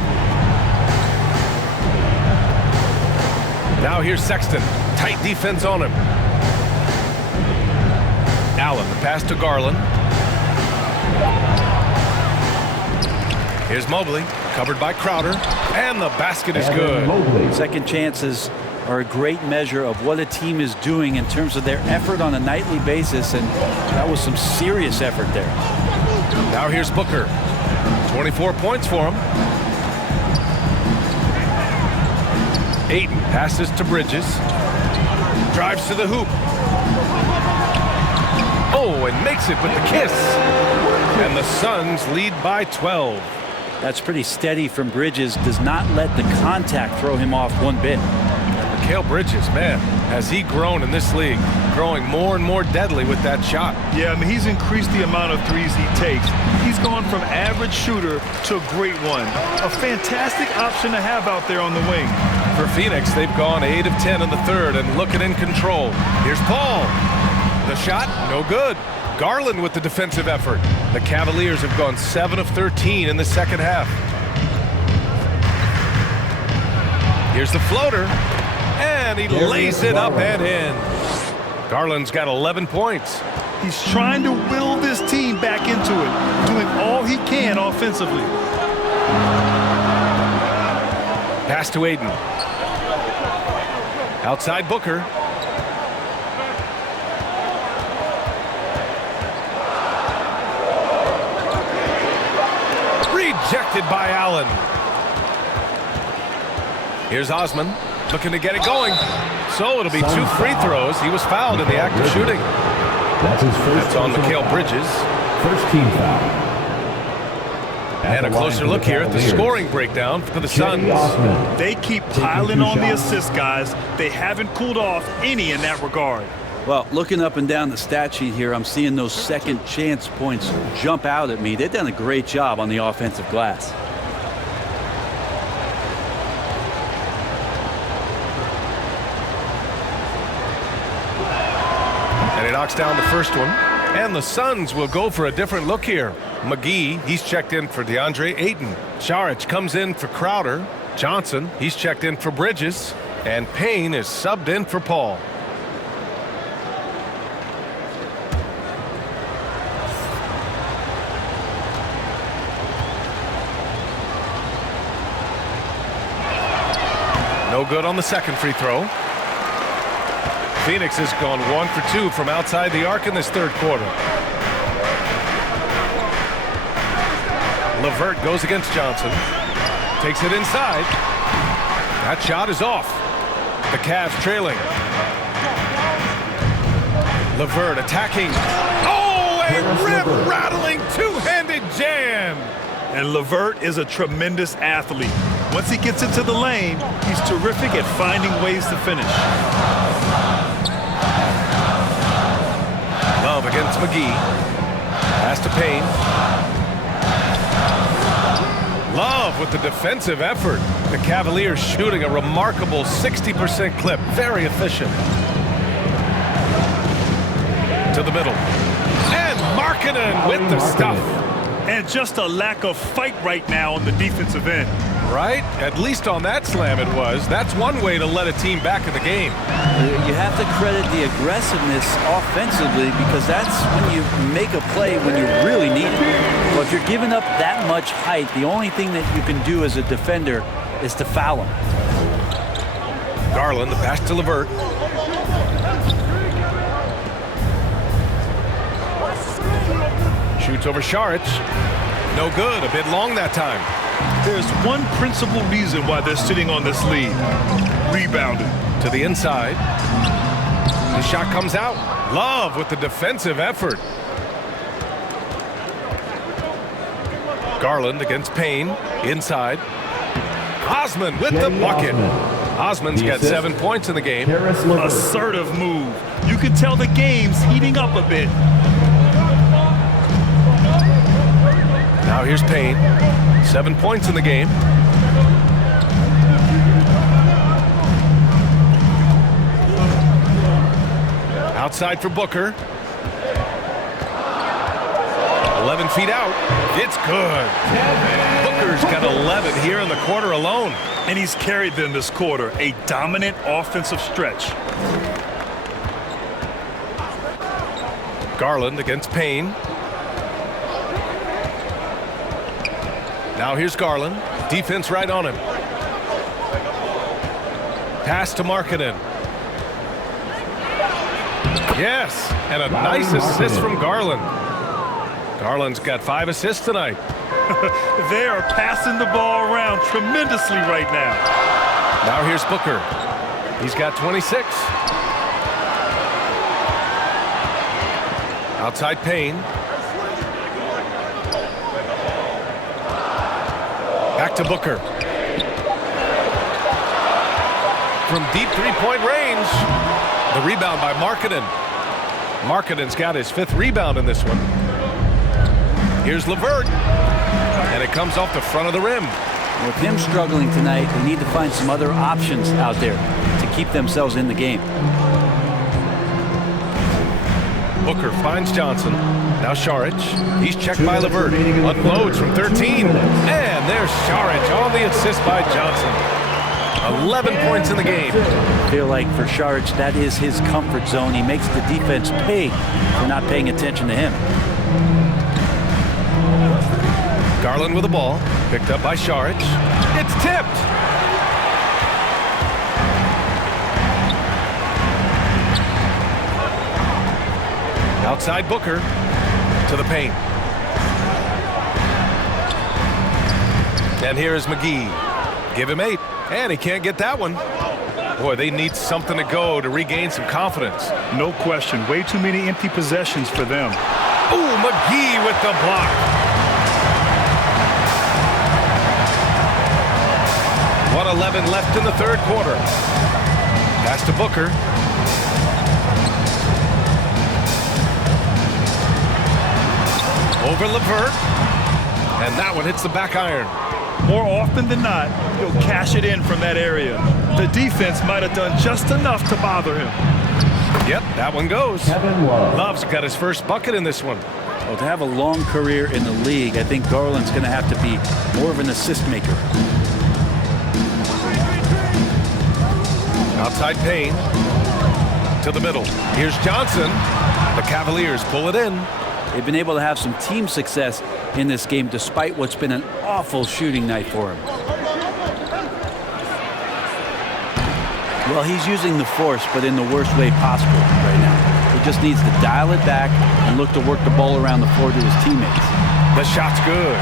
Now here's Sexton. Tight defense on him. Allen, the pass to Garland. Here's Mobley, covered by Crowder, and the basket is good. Second chances are a great measure of what a team is doing in terms of their effort on a nightly basis, and that was some serious effort there. Now here's Booker. 24 points for him. Ayton passes to Bridges. Drives to the hoop. Oh, and makes it with the kiss. And the Suns lead by 12. That's pretty steady from Bridges. Does not let the contact throw him off one bit. And Mikal Bridges, man, has he grown in this league? Growing more and more deadly with that shot. Yeah, I mean, he's increased the amount of threes he takes. He's gone from average shooter to a great one. A fantastic option to have out there on the wing. For Phoenix, they've gone 8 of 10 in the third and looking in control. Here's Paul. The shot, no good. Garland with the defensive effort. The Cavaliers have gone 7 of 13 in the second half. Here's the floater, and he lays it up and in. Garland's got 11 points. He's trying to will this team back into it, doing all he can offensively. Pass to Ayton. Outside Booker. Rejected by Allen. Here's Osman looking to get it going. So it'll be 2 free throws. He was fouled in the act of shooting. That's his first. That's on Mikal Bridges. First team foul. And a closer look here at the scoring breakdown for the Suns. They keep piling on the assist, guys. They haven't cooled off any in that regard. Well, looking up and down the stat sheet here, I'm seeing those second chance points jump out at me. They've done a great job on the offensive glass. And he knocks down the first one. And the Suns will go for a different look here. McGee, he's checked in for DeAndre Ayton. Saric comes in for Crowder. Johnson, he's checked in for Bridges. And Payne is subbed in for Paul. No good on the second free throw. Phoenix has gone 1 for 2 from outside the arc in this third quarter. LeVert goes against Johnson. Takes it inside. That shot is off. The Cavs trailing. LeVert attacking. Oh, a rim-rattling two-handed jam. And LeVert is a tremendous athlete. Once he gets into the lane, he's terrific at finding ways to finish. Love against McGee. Pass to Payne. Love with the defensive effort. The Cavaliers shooting a remarkable 60% clip. Very efficient. To the middle. And Markkanen with the stuff. And just a lack of fight right now on the defensive end. Right? At least on that slam it was. That's one way to let a team back in the game. You have to credit the aggressiveness offensively, because that's when you make a play when you really need it. Well, if you're giving up that much height, the only thing that you can do as a defender is to foul him. Garland, the pass to LeVert. Shoots over Saric. No good. A bit long that time. There's one principal reason why they're sitting on this lead. Rebounding. To the inside. The shot comes out. Love with the defensive effort. Garland against Payne. Inside. Osman with the bucket. Osman's got 7 points in the game. Assertive move. You can tell the game's heating up a bit. Now here's Payne. 7 points in the game. Outside for Booker. 11 feet out. It's good. Booker's got 11 here in the quarter alone. And he's carried them this quarter. A dominant offensive stretch. Garland against Payne. Now here's Garland. Defense right on him. Pass to Markkanen. Yes, and a nice assist from Garland. Garland's got 5 assists tonight. They are passing the ball around tremendously right now. Now here's Booker. He's got 26. Outside Payne. Back to Booker. From deep three-point range. The rebound by Markkanen. Markkanen's got his 5th rebound in this one. Here's LeVert. And it comes off the front of the rim. With him struggling tonight, they need to find some other options out there to keep themselves in the game. Booker finds Johnson. Now Saric. He's checked by LeVert. Unloads from 13. And there's Saric on the assist by Johnson. 11 points in the game. I feel like for Saric, that is his comfort zone. He makes the defense pay for not paying attention to him. Garland with the ball. Picked up by Saric. It's tipped. Outside Booker to the paint. And here is McGee. Give him 8. And he can't get that one. Boy, they need something to go to regain some confidence. No question. Way too many empty possessions for them. Ooh, McGee with the block. .11 left in the 3rd quarter. Pass to Booker. Over LeVert. And that one hits the back iron. More often than not, he'll cash it in from that area. The defense might have done just enough to bother him. Yep, that one goes. Love's got his first bucket in this one. Well, to have a long career in the league, I think Garland's going to have to be more of an assist maker. Outside Payne. To the middle. Here's Johnson. The Cavaliers pull it in. They've been able to have some team success in this game despite what's been an awful shooting night for him. Well, he's using the force, but in the worst way possible right now. He just needs to dial it back and look to work the ball around the floor to his teammates. The shot's good.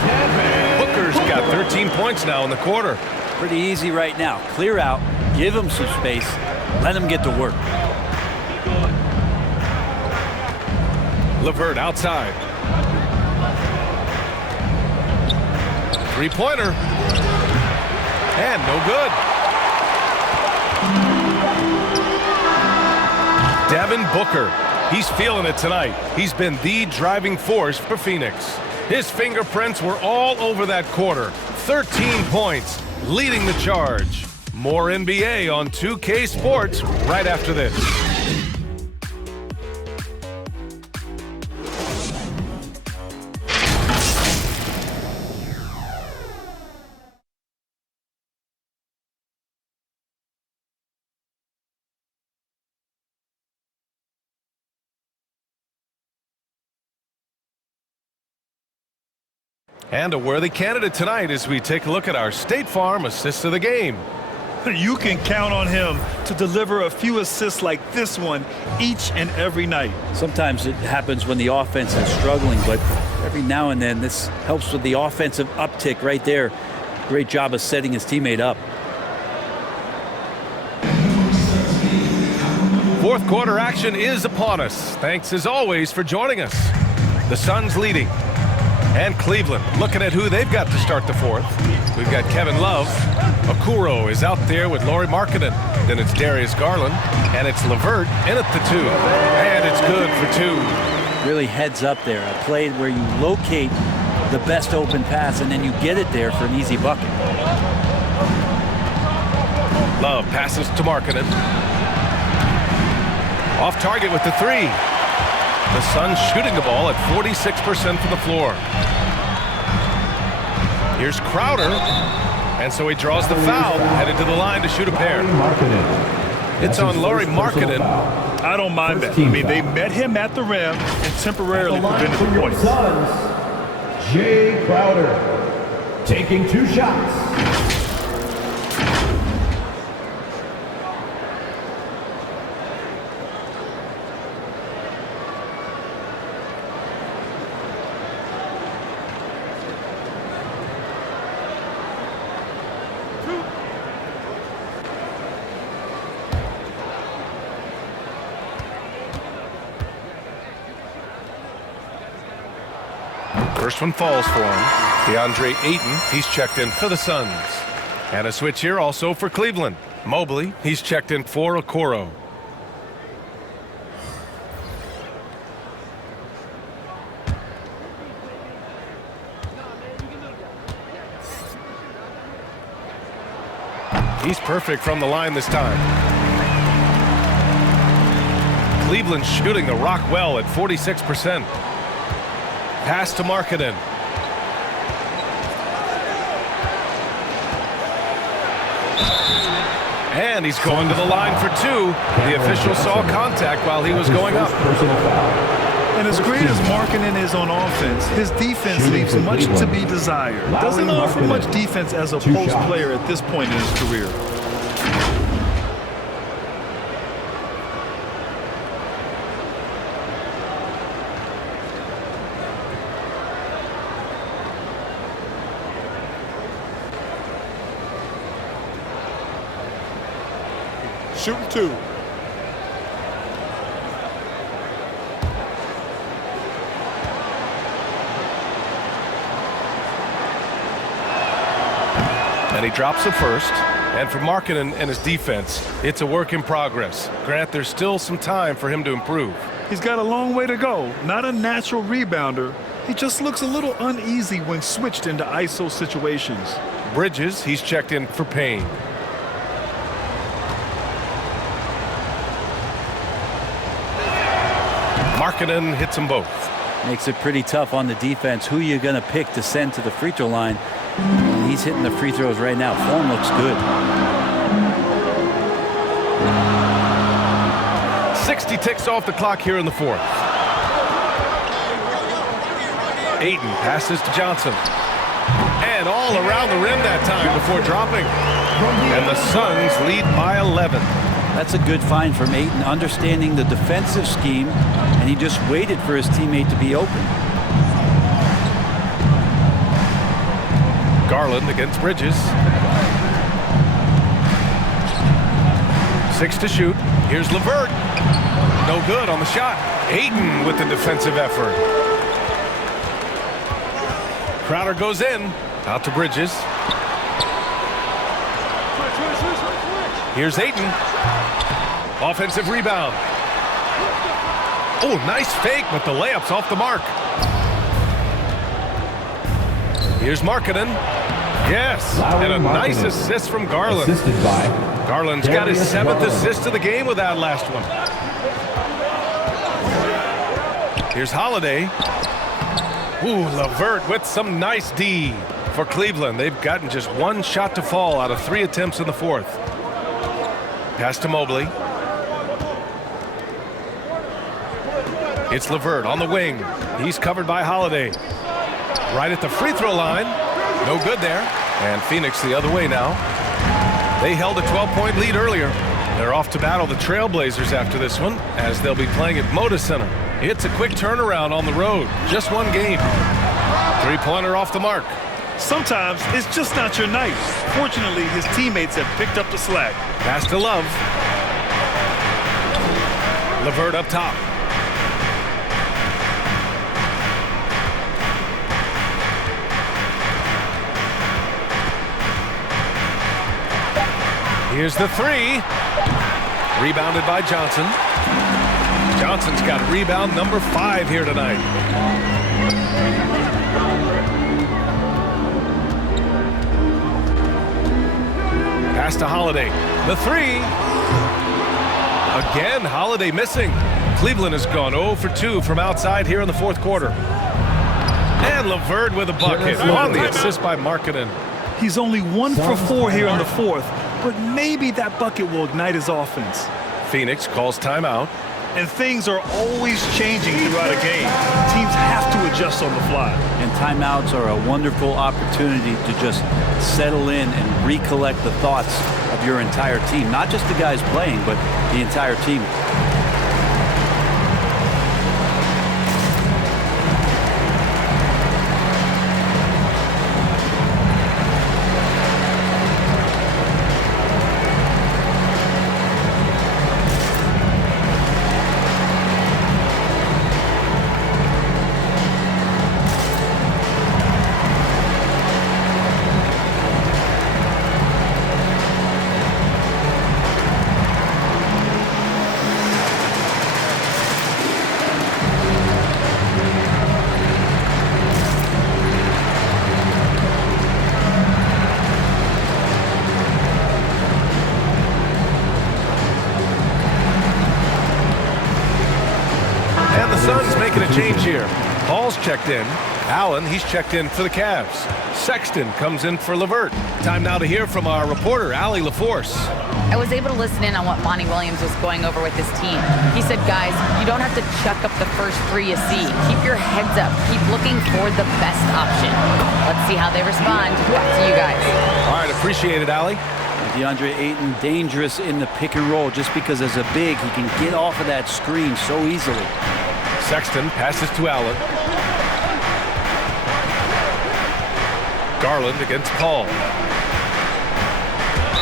got 13 points now in the quarter. Pretty easy right now. Clear out, give him some space, let him get to work. LeVert outside. Three-pointer. And no good. Devin Booker. He's feeling it tonight. He's been the driving force for Phoenix. His fingerprints were all over that quarter. 13 points, leading the charge. More NBA on 2K Sports right after this. And a worthy candidate tonight as we take a look at our State Farm assist of the game. You can count on him to deliver a few assists like this one each and every night. Sometimes it happens when the offense is struggling, but every now and then this helps with the offensive uptick right there. Great job of setting his teammate up. Fourth quarter action is upon us. Thanks as always for joining us. The Suns leading. And Cleveland looking at who they've got to start the fourth. We've got Kevin Love. Okuro is out there with Lauri Markkanen. Then it's Darius Garland. And it's LeVert in at the two. And it's good for two. Really heads up there. A play where you locate the best open pass and then you get it there for an easy bucket. Love passes to Markkanen. Off target with the three. The Suns shooting the ball at 46% from the floor. Here's Crowder. And so he draws the foul, headed to the line to shoot a pair. It's on Lauri Markkanen. I don't mind that. I mean, they met him at the rim and temporarily prevented the points. Jay Crowder taking 2 shots. First one falls for him. DeAndre Ayton, he's checked in for the Suns. And a switch here also for Cleveland. Mobley, he's checked in for Okoro. He's perfect from the line this time. Cleveland shooting the rock well at 46%. Pass to Markkanen. And he's going to the line for two. The official saw contact while he was going up. And as great as Markkanen is on offense, his defense leaves much to be desired. Doesn't offer much defense as a post player at this point in his career. Shooting two. And he drops it first. And for Markkanen and his defense, it's a work in progress. Grant, there's still some time for him to improve. He's got a long way to go. Not a natural rebounder. He just looks a little uneasy when switched into ISO situations. Bridges, he's checked in for Payne. Markkanen hits them both. Makes it pretty tough on the defense. Who you going to pick to send to the free throw line? And he's hitting the free throws right now. Form looks good. 60 ticks off the clock here in the fourth. Ayton passes to Johnson. And all around the rim that time before dropping. And the Suns lead by 11. That's a good find from Ayton, understanding the defensive scheme, and he just waited for his teammate to be open. Garland against Bridges. 6 to shoot. Here's LeVert. No good on the shot. Ayton with the defensive effort. Crowder goes in. Out to Bridges. Here's Ayton. Offensive rebound. Oh, nice fake, but the layup's off the mark. Here's Markkanen. Yes, and a nice assist from Garland. Assisted by Garland's got his 7th assist of the game with that last one. Here's Holiday. Ooh, LeVert with some nice D for Cleveland. They've gotten just 1 shot to fall out of 3 attempts in the 4th. Pass to Mobley. It's LeVert on the wing. He's covered by Holiday. Right at the free throw line. No good there. And Phoenix the other way now. They held a 12-point lead earlier. They're off to battle the Trailblazers after this one, as they'll be playing at Moda Center. It's a quick turnaround on the road. Just 1 game. 3-pointer off the mark. Sometimes it's just not your night. Fortunately, his teammates have picked up the slack. Pass to Love. LeVert up top. Here's the 3. Rebounded by Johnson. Johnson's got rebound number 5 here tonight. Pass to Holiday. The 3. Again, Holiday missing. Cleveland has gone 0 for 2 from outside here in the 4th quarter. And LeVert with a bucket on the assist by Markkanen. He's only 1 for 4 here in the 4th, but maybe that bucket will ignite his offense. Phoenix calls timeout. And things are always changing throughout a game. Teams have to adjust on the fly. And timeouts are a wonderful opportunity to just settle in and recollect the thoughts of your entire team. Not just the guys playing, but the entire team. Suns making a change here. Paul's checked in. Allen, he's checked in for the Cavs. Sexton comes in for LeVert. Time now to hear from our reporter, Allie LaForce. I was able to listen in on what Monty Williams was going over with his team. He said, guys, you don't have to chuck up the first 3 you see. Keep your heads up. Keep looking for the best option. Let's see how they respond. Back to you guys. All right, appreciate it, Allie. DeAndre Ayton dangerous in the pick and roll just because as a big, he can get off of that screen so easily. Sexton passes to Allen. Garland against Paul.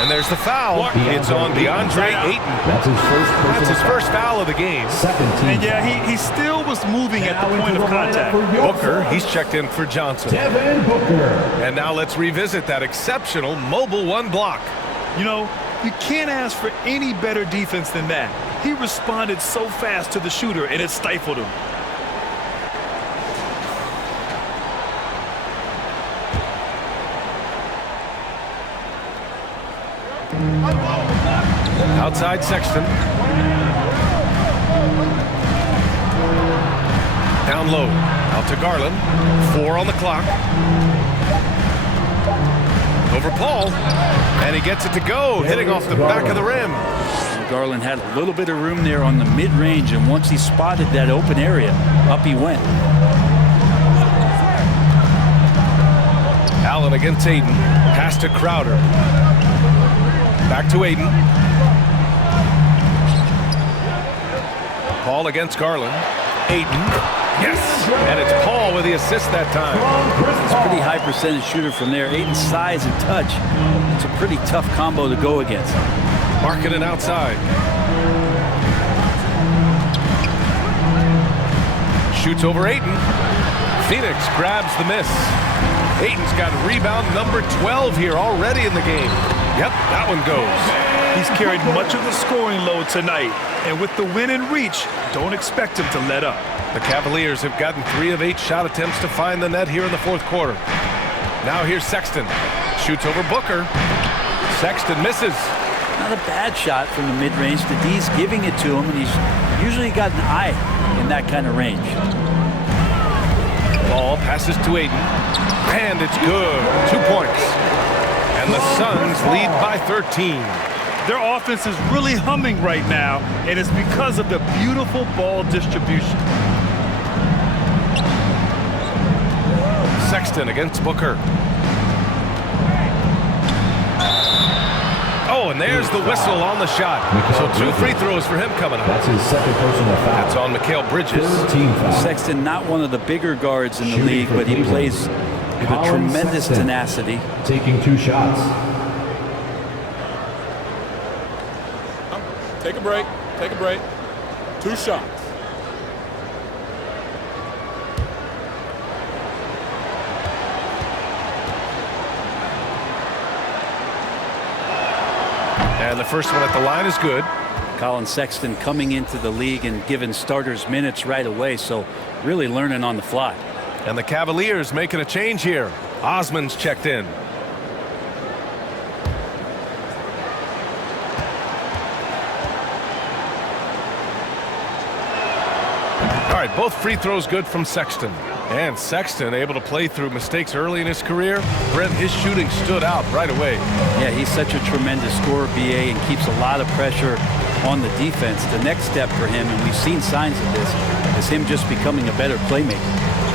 And there's the foul. It's on DeAndre Ayton. That's his first foul of the game. And yeah, he still was moving at the point of contact. Booker, he's checked in for Johnson. And now let's revisit that exceptional mobile 1 block. You know, you can't ask for any better defense than that. He responded so fast to the shooter, and it stifled him. Outside Sexton. Down low. Out to Garland. 4 on the clock. Over Paul. And he gets it to go, hitting off the back of the rim. Garland had a little bit of room there on the mid-range, and once he spotted that open area, up he went. Allen against Ayton. Pass to Crowder. Back to Ayton. Paul against Garland. Ayton. Yes, and it's Paul with the assist that time. It's a pretty high percentage shooter from there. Ayton's size and touch, it's a pretty tough combo to go against. Marking it outside. Shoots over Ayton. Phoenix grabs the miss. Ayton's got rebound number 12 here already in the game. Yep, that one goes. He's carried much of the scoring load tonight, and with the win and reach, don't expect him to let up. The Cavaliers have gotten 3 of 8 shot attempts to find the net here in the fourth quarter. Now here's Sexton. Shoots over Booker. Sexton misses. Not a bad shot from the mid-range. The D's giving it to him, and he's usually got an eye in that kind of range. Ball passes to Ayton, and it's good. 2 points. And the Suns lead by 13. Their offense is really humming right now, and it's because of the beautiful ball distribution. Sexton against Booker. Oh, and there's the whistle on the shot. So 2 free throws for him coming up. That's his second personal foul. That's on Mikal Bridges. Team foul. Sexton, not one of the bigger guards in the league, but he plays with a tremendous tenacity. Taking 2 shots. Take a break. Take a break. 2 shots. And the first one at the line is good. Colin Sexton coming into the league and giving starters minutes right away, so really learning on the fly. And the Cavaliers making a change here. Osman's checked in. All right, both free throws good from Sexton. And Sexton able to play through mistakes early in his career. Brent, his shooting stood out right away. Yeah, he's such a tremendous scorer, BA, and keeps a lot of pressure on the defense. The next step for him, and we've seen signs of this, is him just becoming a better playmaker.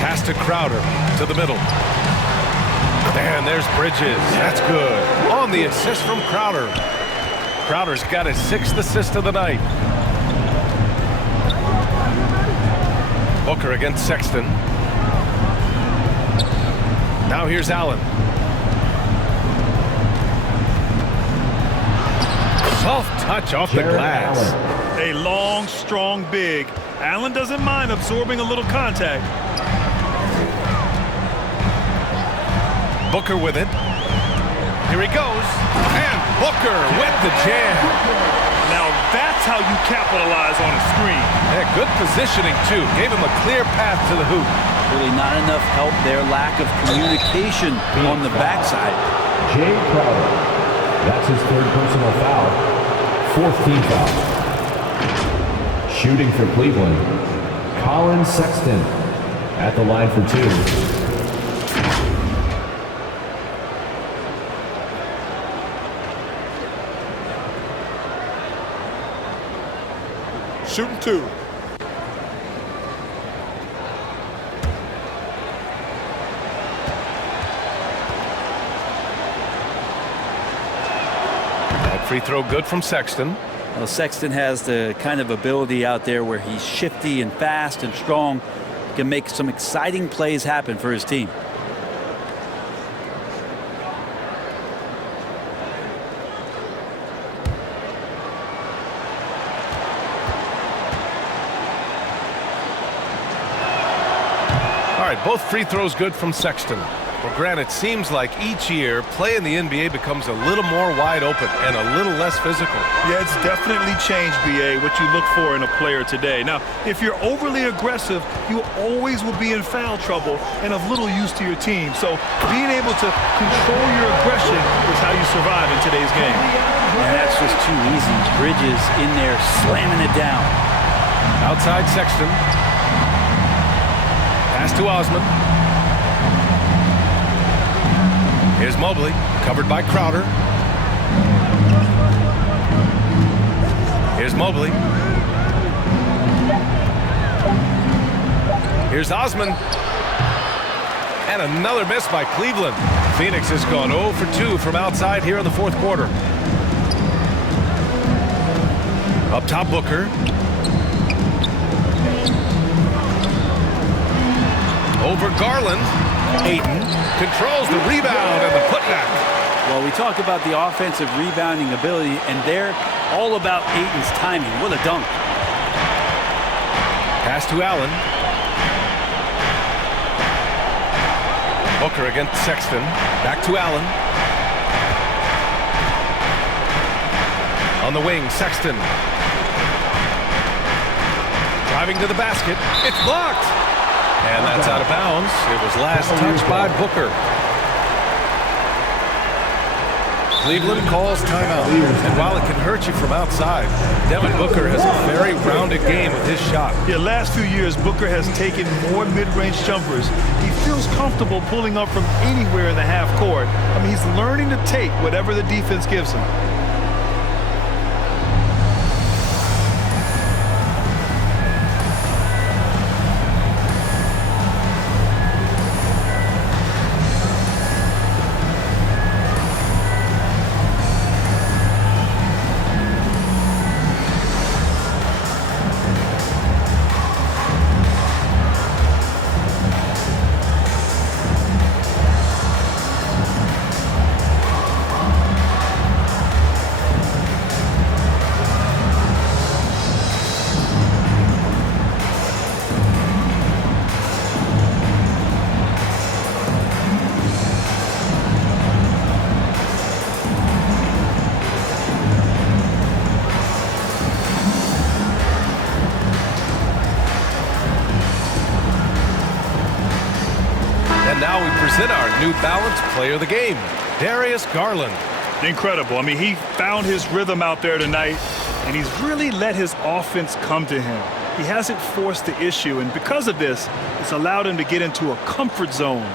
Pass to Crowder to the middle. And there's Bridges. That's good. On the assist from Crowder. Crowder's got his 6th assist of the night. Booker against Sexton. Now here's Allen. Soft touch off the glass. A long, strong big. Allen doesn't mind absorbing a little contact. Booker with it. Here he goes. And Booker with the jam. Now that's how you capitalize on a screen. Yeah, good positioning, too. Gave him a clear path to the hoop. Really not enough help there. Lack of communication on the backside. Jay Crowder. That's his 3rd personal foul. 4th team foul. Shooting for Cleveland, Colin Sexton at the line for 2. Shooting 2. That free throw good from Sexton. Well, Sexton has the kind of ability out there where he's shifty and fast and strong. He can make some exciting plays happen for his team. All right, both free throws good from Sexton. Well, Grant, it seems like each year play in the NBA becomes a little more wide open and a little less physical. Yeah, it's definitely changed, BA, what you look for in a player today. Now, if you're overly aggressive, you always will be in foul trouble and of little use to your team. So being able to control your aggression is how you survive in today's game. And that's just too easy. Bridges in there slamming it down. Outside Sexton. Pass to Osman. Here's Mobley, covered by Crowder. Here's Mobley. Here's Osman. And another miss by Cleveland. Phoenix has gone 0 for 2 from outside here in the fourth quarter. Up top, Booker. Over Garland. Ayton controls the rebound and the putback. Well, we talked about the offensive rebounding ability, and they're all about Ayton's timing. What a dunk. Pass to Allen. Booker against Sexton. Back to Allen. On the wing, Sexton. Driving to the basket. It's blocked. And that's out of bounds. It was last touched by Booker. Cleveland calls timeout. And while it can hurt you from outside, Devin Booker has a very rounded game with his shot. Yeah, last few years, Booker has taken more mid-range jumpers. He feels comfortable pulling up from anywhere in the half court. I mean, he's learning to take whatever the defense gives him. Now we present our New Balance Player of the Game, Darius Garland. Incredible. I mean, he found his rhythm out there tonight, and he's really let his offense come to him. He hasn't forced the issue, and because of this, it's allowed him to get into a comfort zone.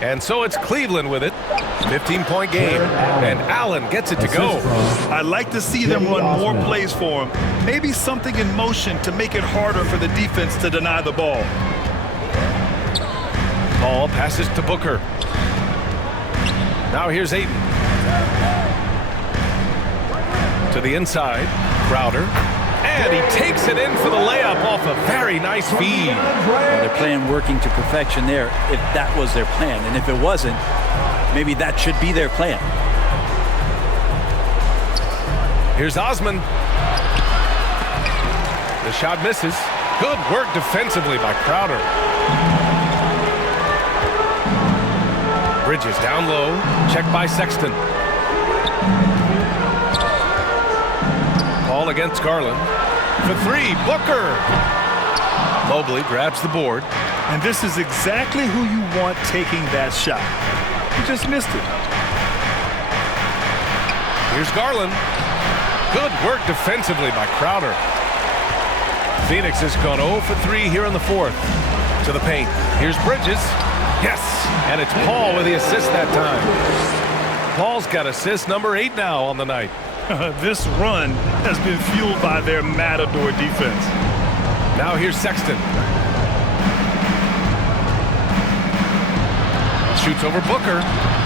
And so it's Cleveland with it. 15-point game. And Allen gets it to go. I'd like to see them run more plays for him. Maybe something in motion to make it harder for the defense to deny the ball. Ball passes to Booker. Now here's Ayton. To the inside. Crowder. And he takes it in for the layup off a very nice feed. Well, they're playing working to perfection there if that was their plan. And if it wasn't, maybe that should be their plan. Here's Osman. The shot misses. Good work defensively by Crowder. Bridges down low. Checked by Sexton. Ball against Garland. For three, Booker. Mobley grabs the board. And this is exactly who you want taking that shot. He just missed it. Here's Garland. Good work defensively by Crowder. Phoenix has gone 0 for 3 here in the fourth. To the paint. Here's Bridges. Yes! And it's Paul with the assist that time. Paul's got assist number 8 now on the night. This run has been fueled by their matador defense. Now here's Sexton. Shoots over Booker.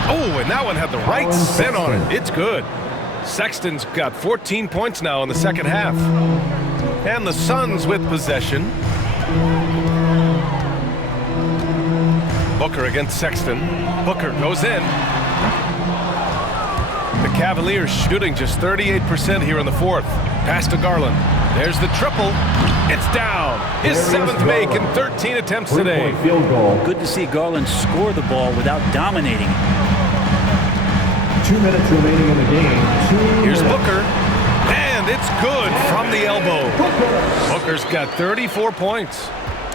Oh, and that one had the right spin on it. It's good. Sexton's got 14 points now in the second half. And the Suns with possession. Booker against Sexton. Booker goes in. The Cavaliers shooting just 38% here in the fourth. Pass to Garland. There's the triple. It's down. His 7th make in 13 attempts today. Field goal. Good to see Garland score the ball without dominating. 2 minutes remaining in the game. Here's Booker. And it's good from the elbow. Booker's got 34 points.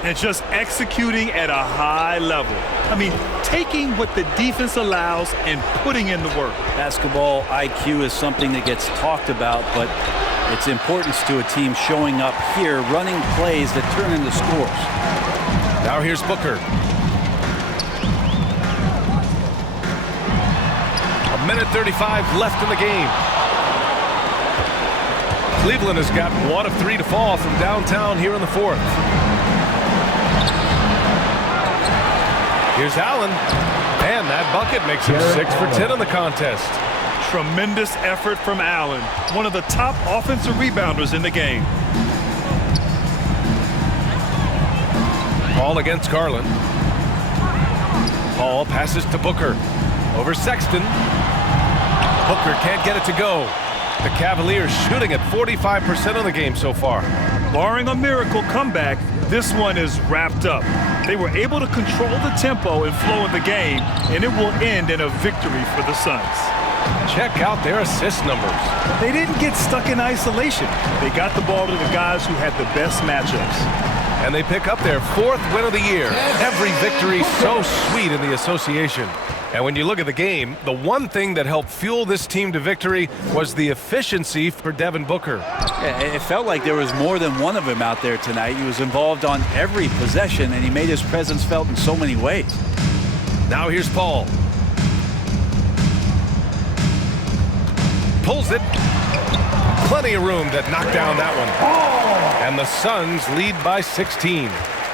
And just executing at a high level. I mean, taking what the defense allows and putting in the work. Basketball IQ is something that gets talked about, but its importance to a team showing up here, running plays that turn into scores. Now here's Booker. A minute 35 left in the game. Cleveland has got 1 of 3 to fall from downtown here in the fourth. Here's Allen. And that bucket makes him 6 for 10 in the contest. Tremendous effort from Allen, one of the top offensive rebounders in the game. Ball against Garland. Paul passes to Booker. Over Sexton. Booker can't get it to go. The Cavaliers shooting at 45% of the game so far. Barring a miracle comeback, this one is wrapped up. They were able to control the tempo and flow of the game, and it will end in a victory for the Suns. Check out their assist numbers. They didn't get stuck in isolation. They got the ball to the guys who had the best matchups. And they pick up their 4th win of the year. Every victory so sweet in the association. And when you look at the game, the one thing that helped fuel this team to victory was the efficiency for Devin Booker. Yeah, it felt like there was more than one of him out there tonight. He was involved on every possession, and he made his presence felt in so many ways. Now here's Paul. Pulls it. Plenty of room to knock down that one. And the Suns lead by 16.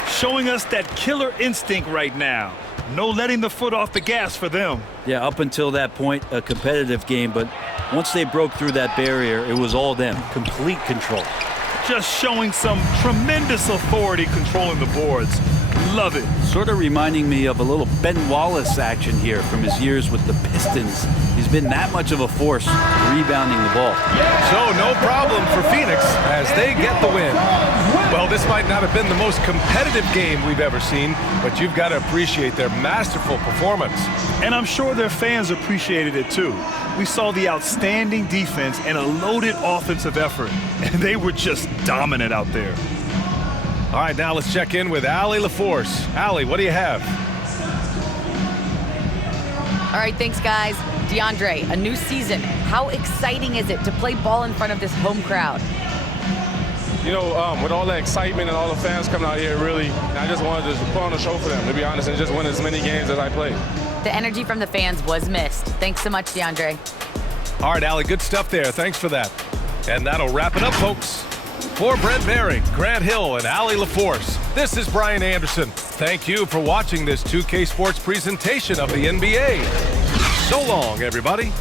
Showing us that killer instinct right now. No letting the foot off the gas for them. Yeah, up until that point, a competitive game, but once they broke through that barrier, it was all them. Complete control. Just showing some tremendous authority controlling the boards. Love it. Sort of reminding me of a little Ben Wallace action here from his years with the Pistons. He's been that much of a force rebounding the ball. So no problem for Phoenix as they get the win. Well, this might not have been the most competitive game we've ever seen, but you've got to appreciate their masterful performance. And I'm sure their fans appreciated it too. We saw the outstanding defense and a loaded offensive effort, and they were just dominant out there. All right, now let's check in with Allie LaForce. Allie, what do you have? All right, thanks, guys. DeAndre, a new season. How exciting is it to play ball in front of this home crowd? You know, with all the excitement and all the fans coming out here, really, I just wanted to put on a show for them, to be honest, and just win as many games as I played. The energy from the fans was missed. Thanks so much, DeAndre. All right, Allie, good stuff there. Thanks for that. And that'll wrap it up, folks. For Brent Barry, Grant Hill, and Allie LaForce, this is Brian Anderson. Thank you for watching this 2K Sports presentation of the NBA. So long, everybody.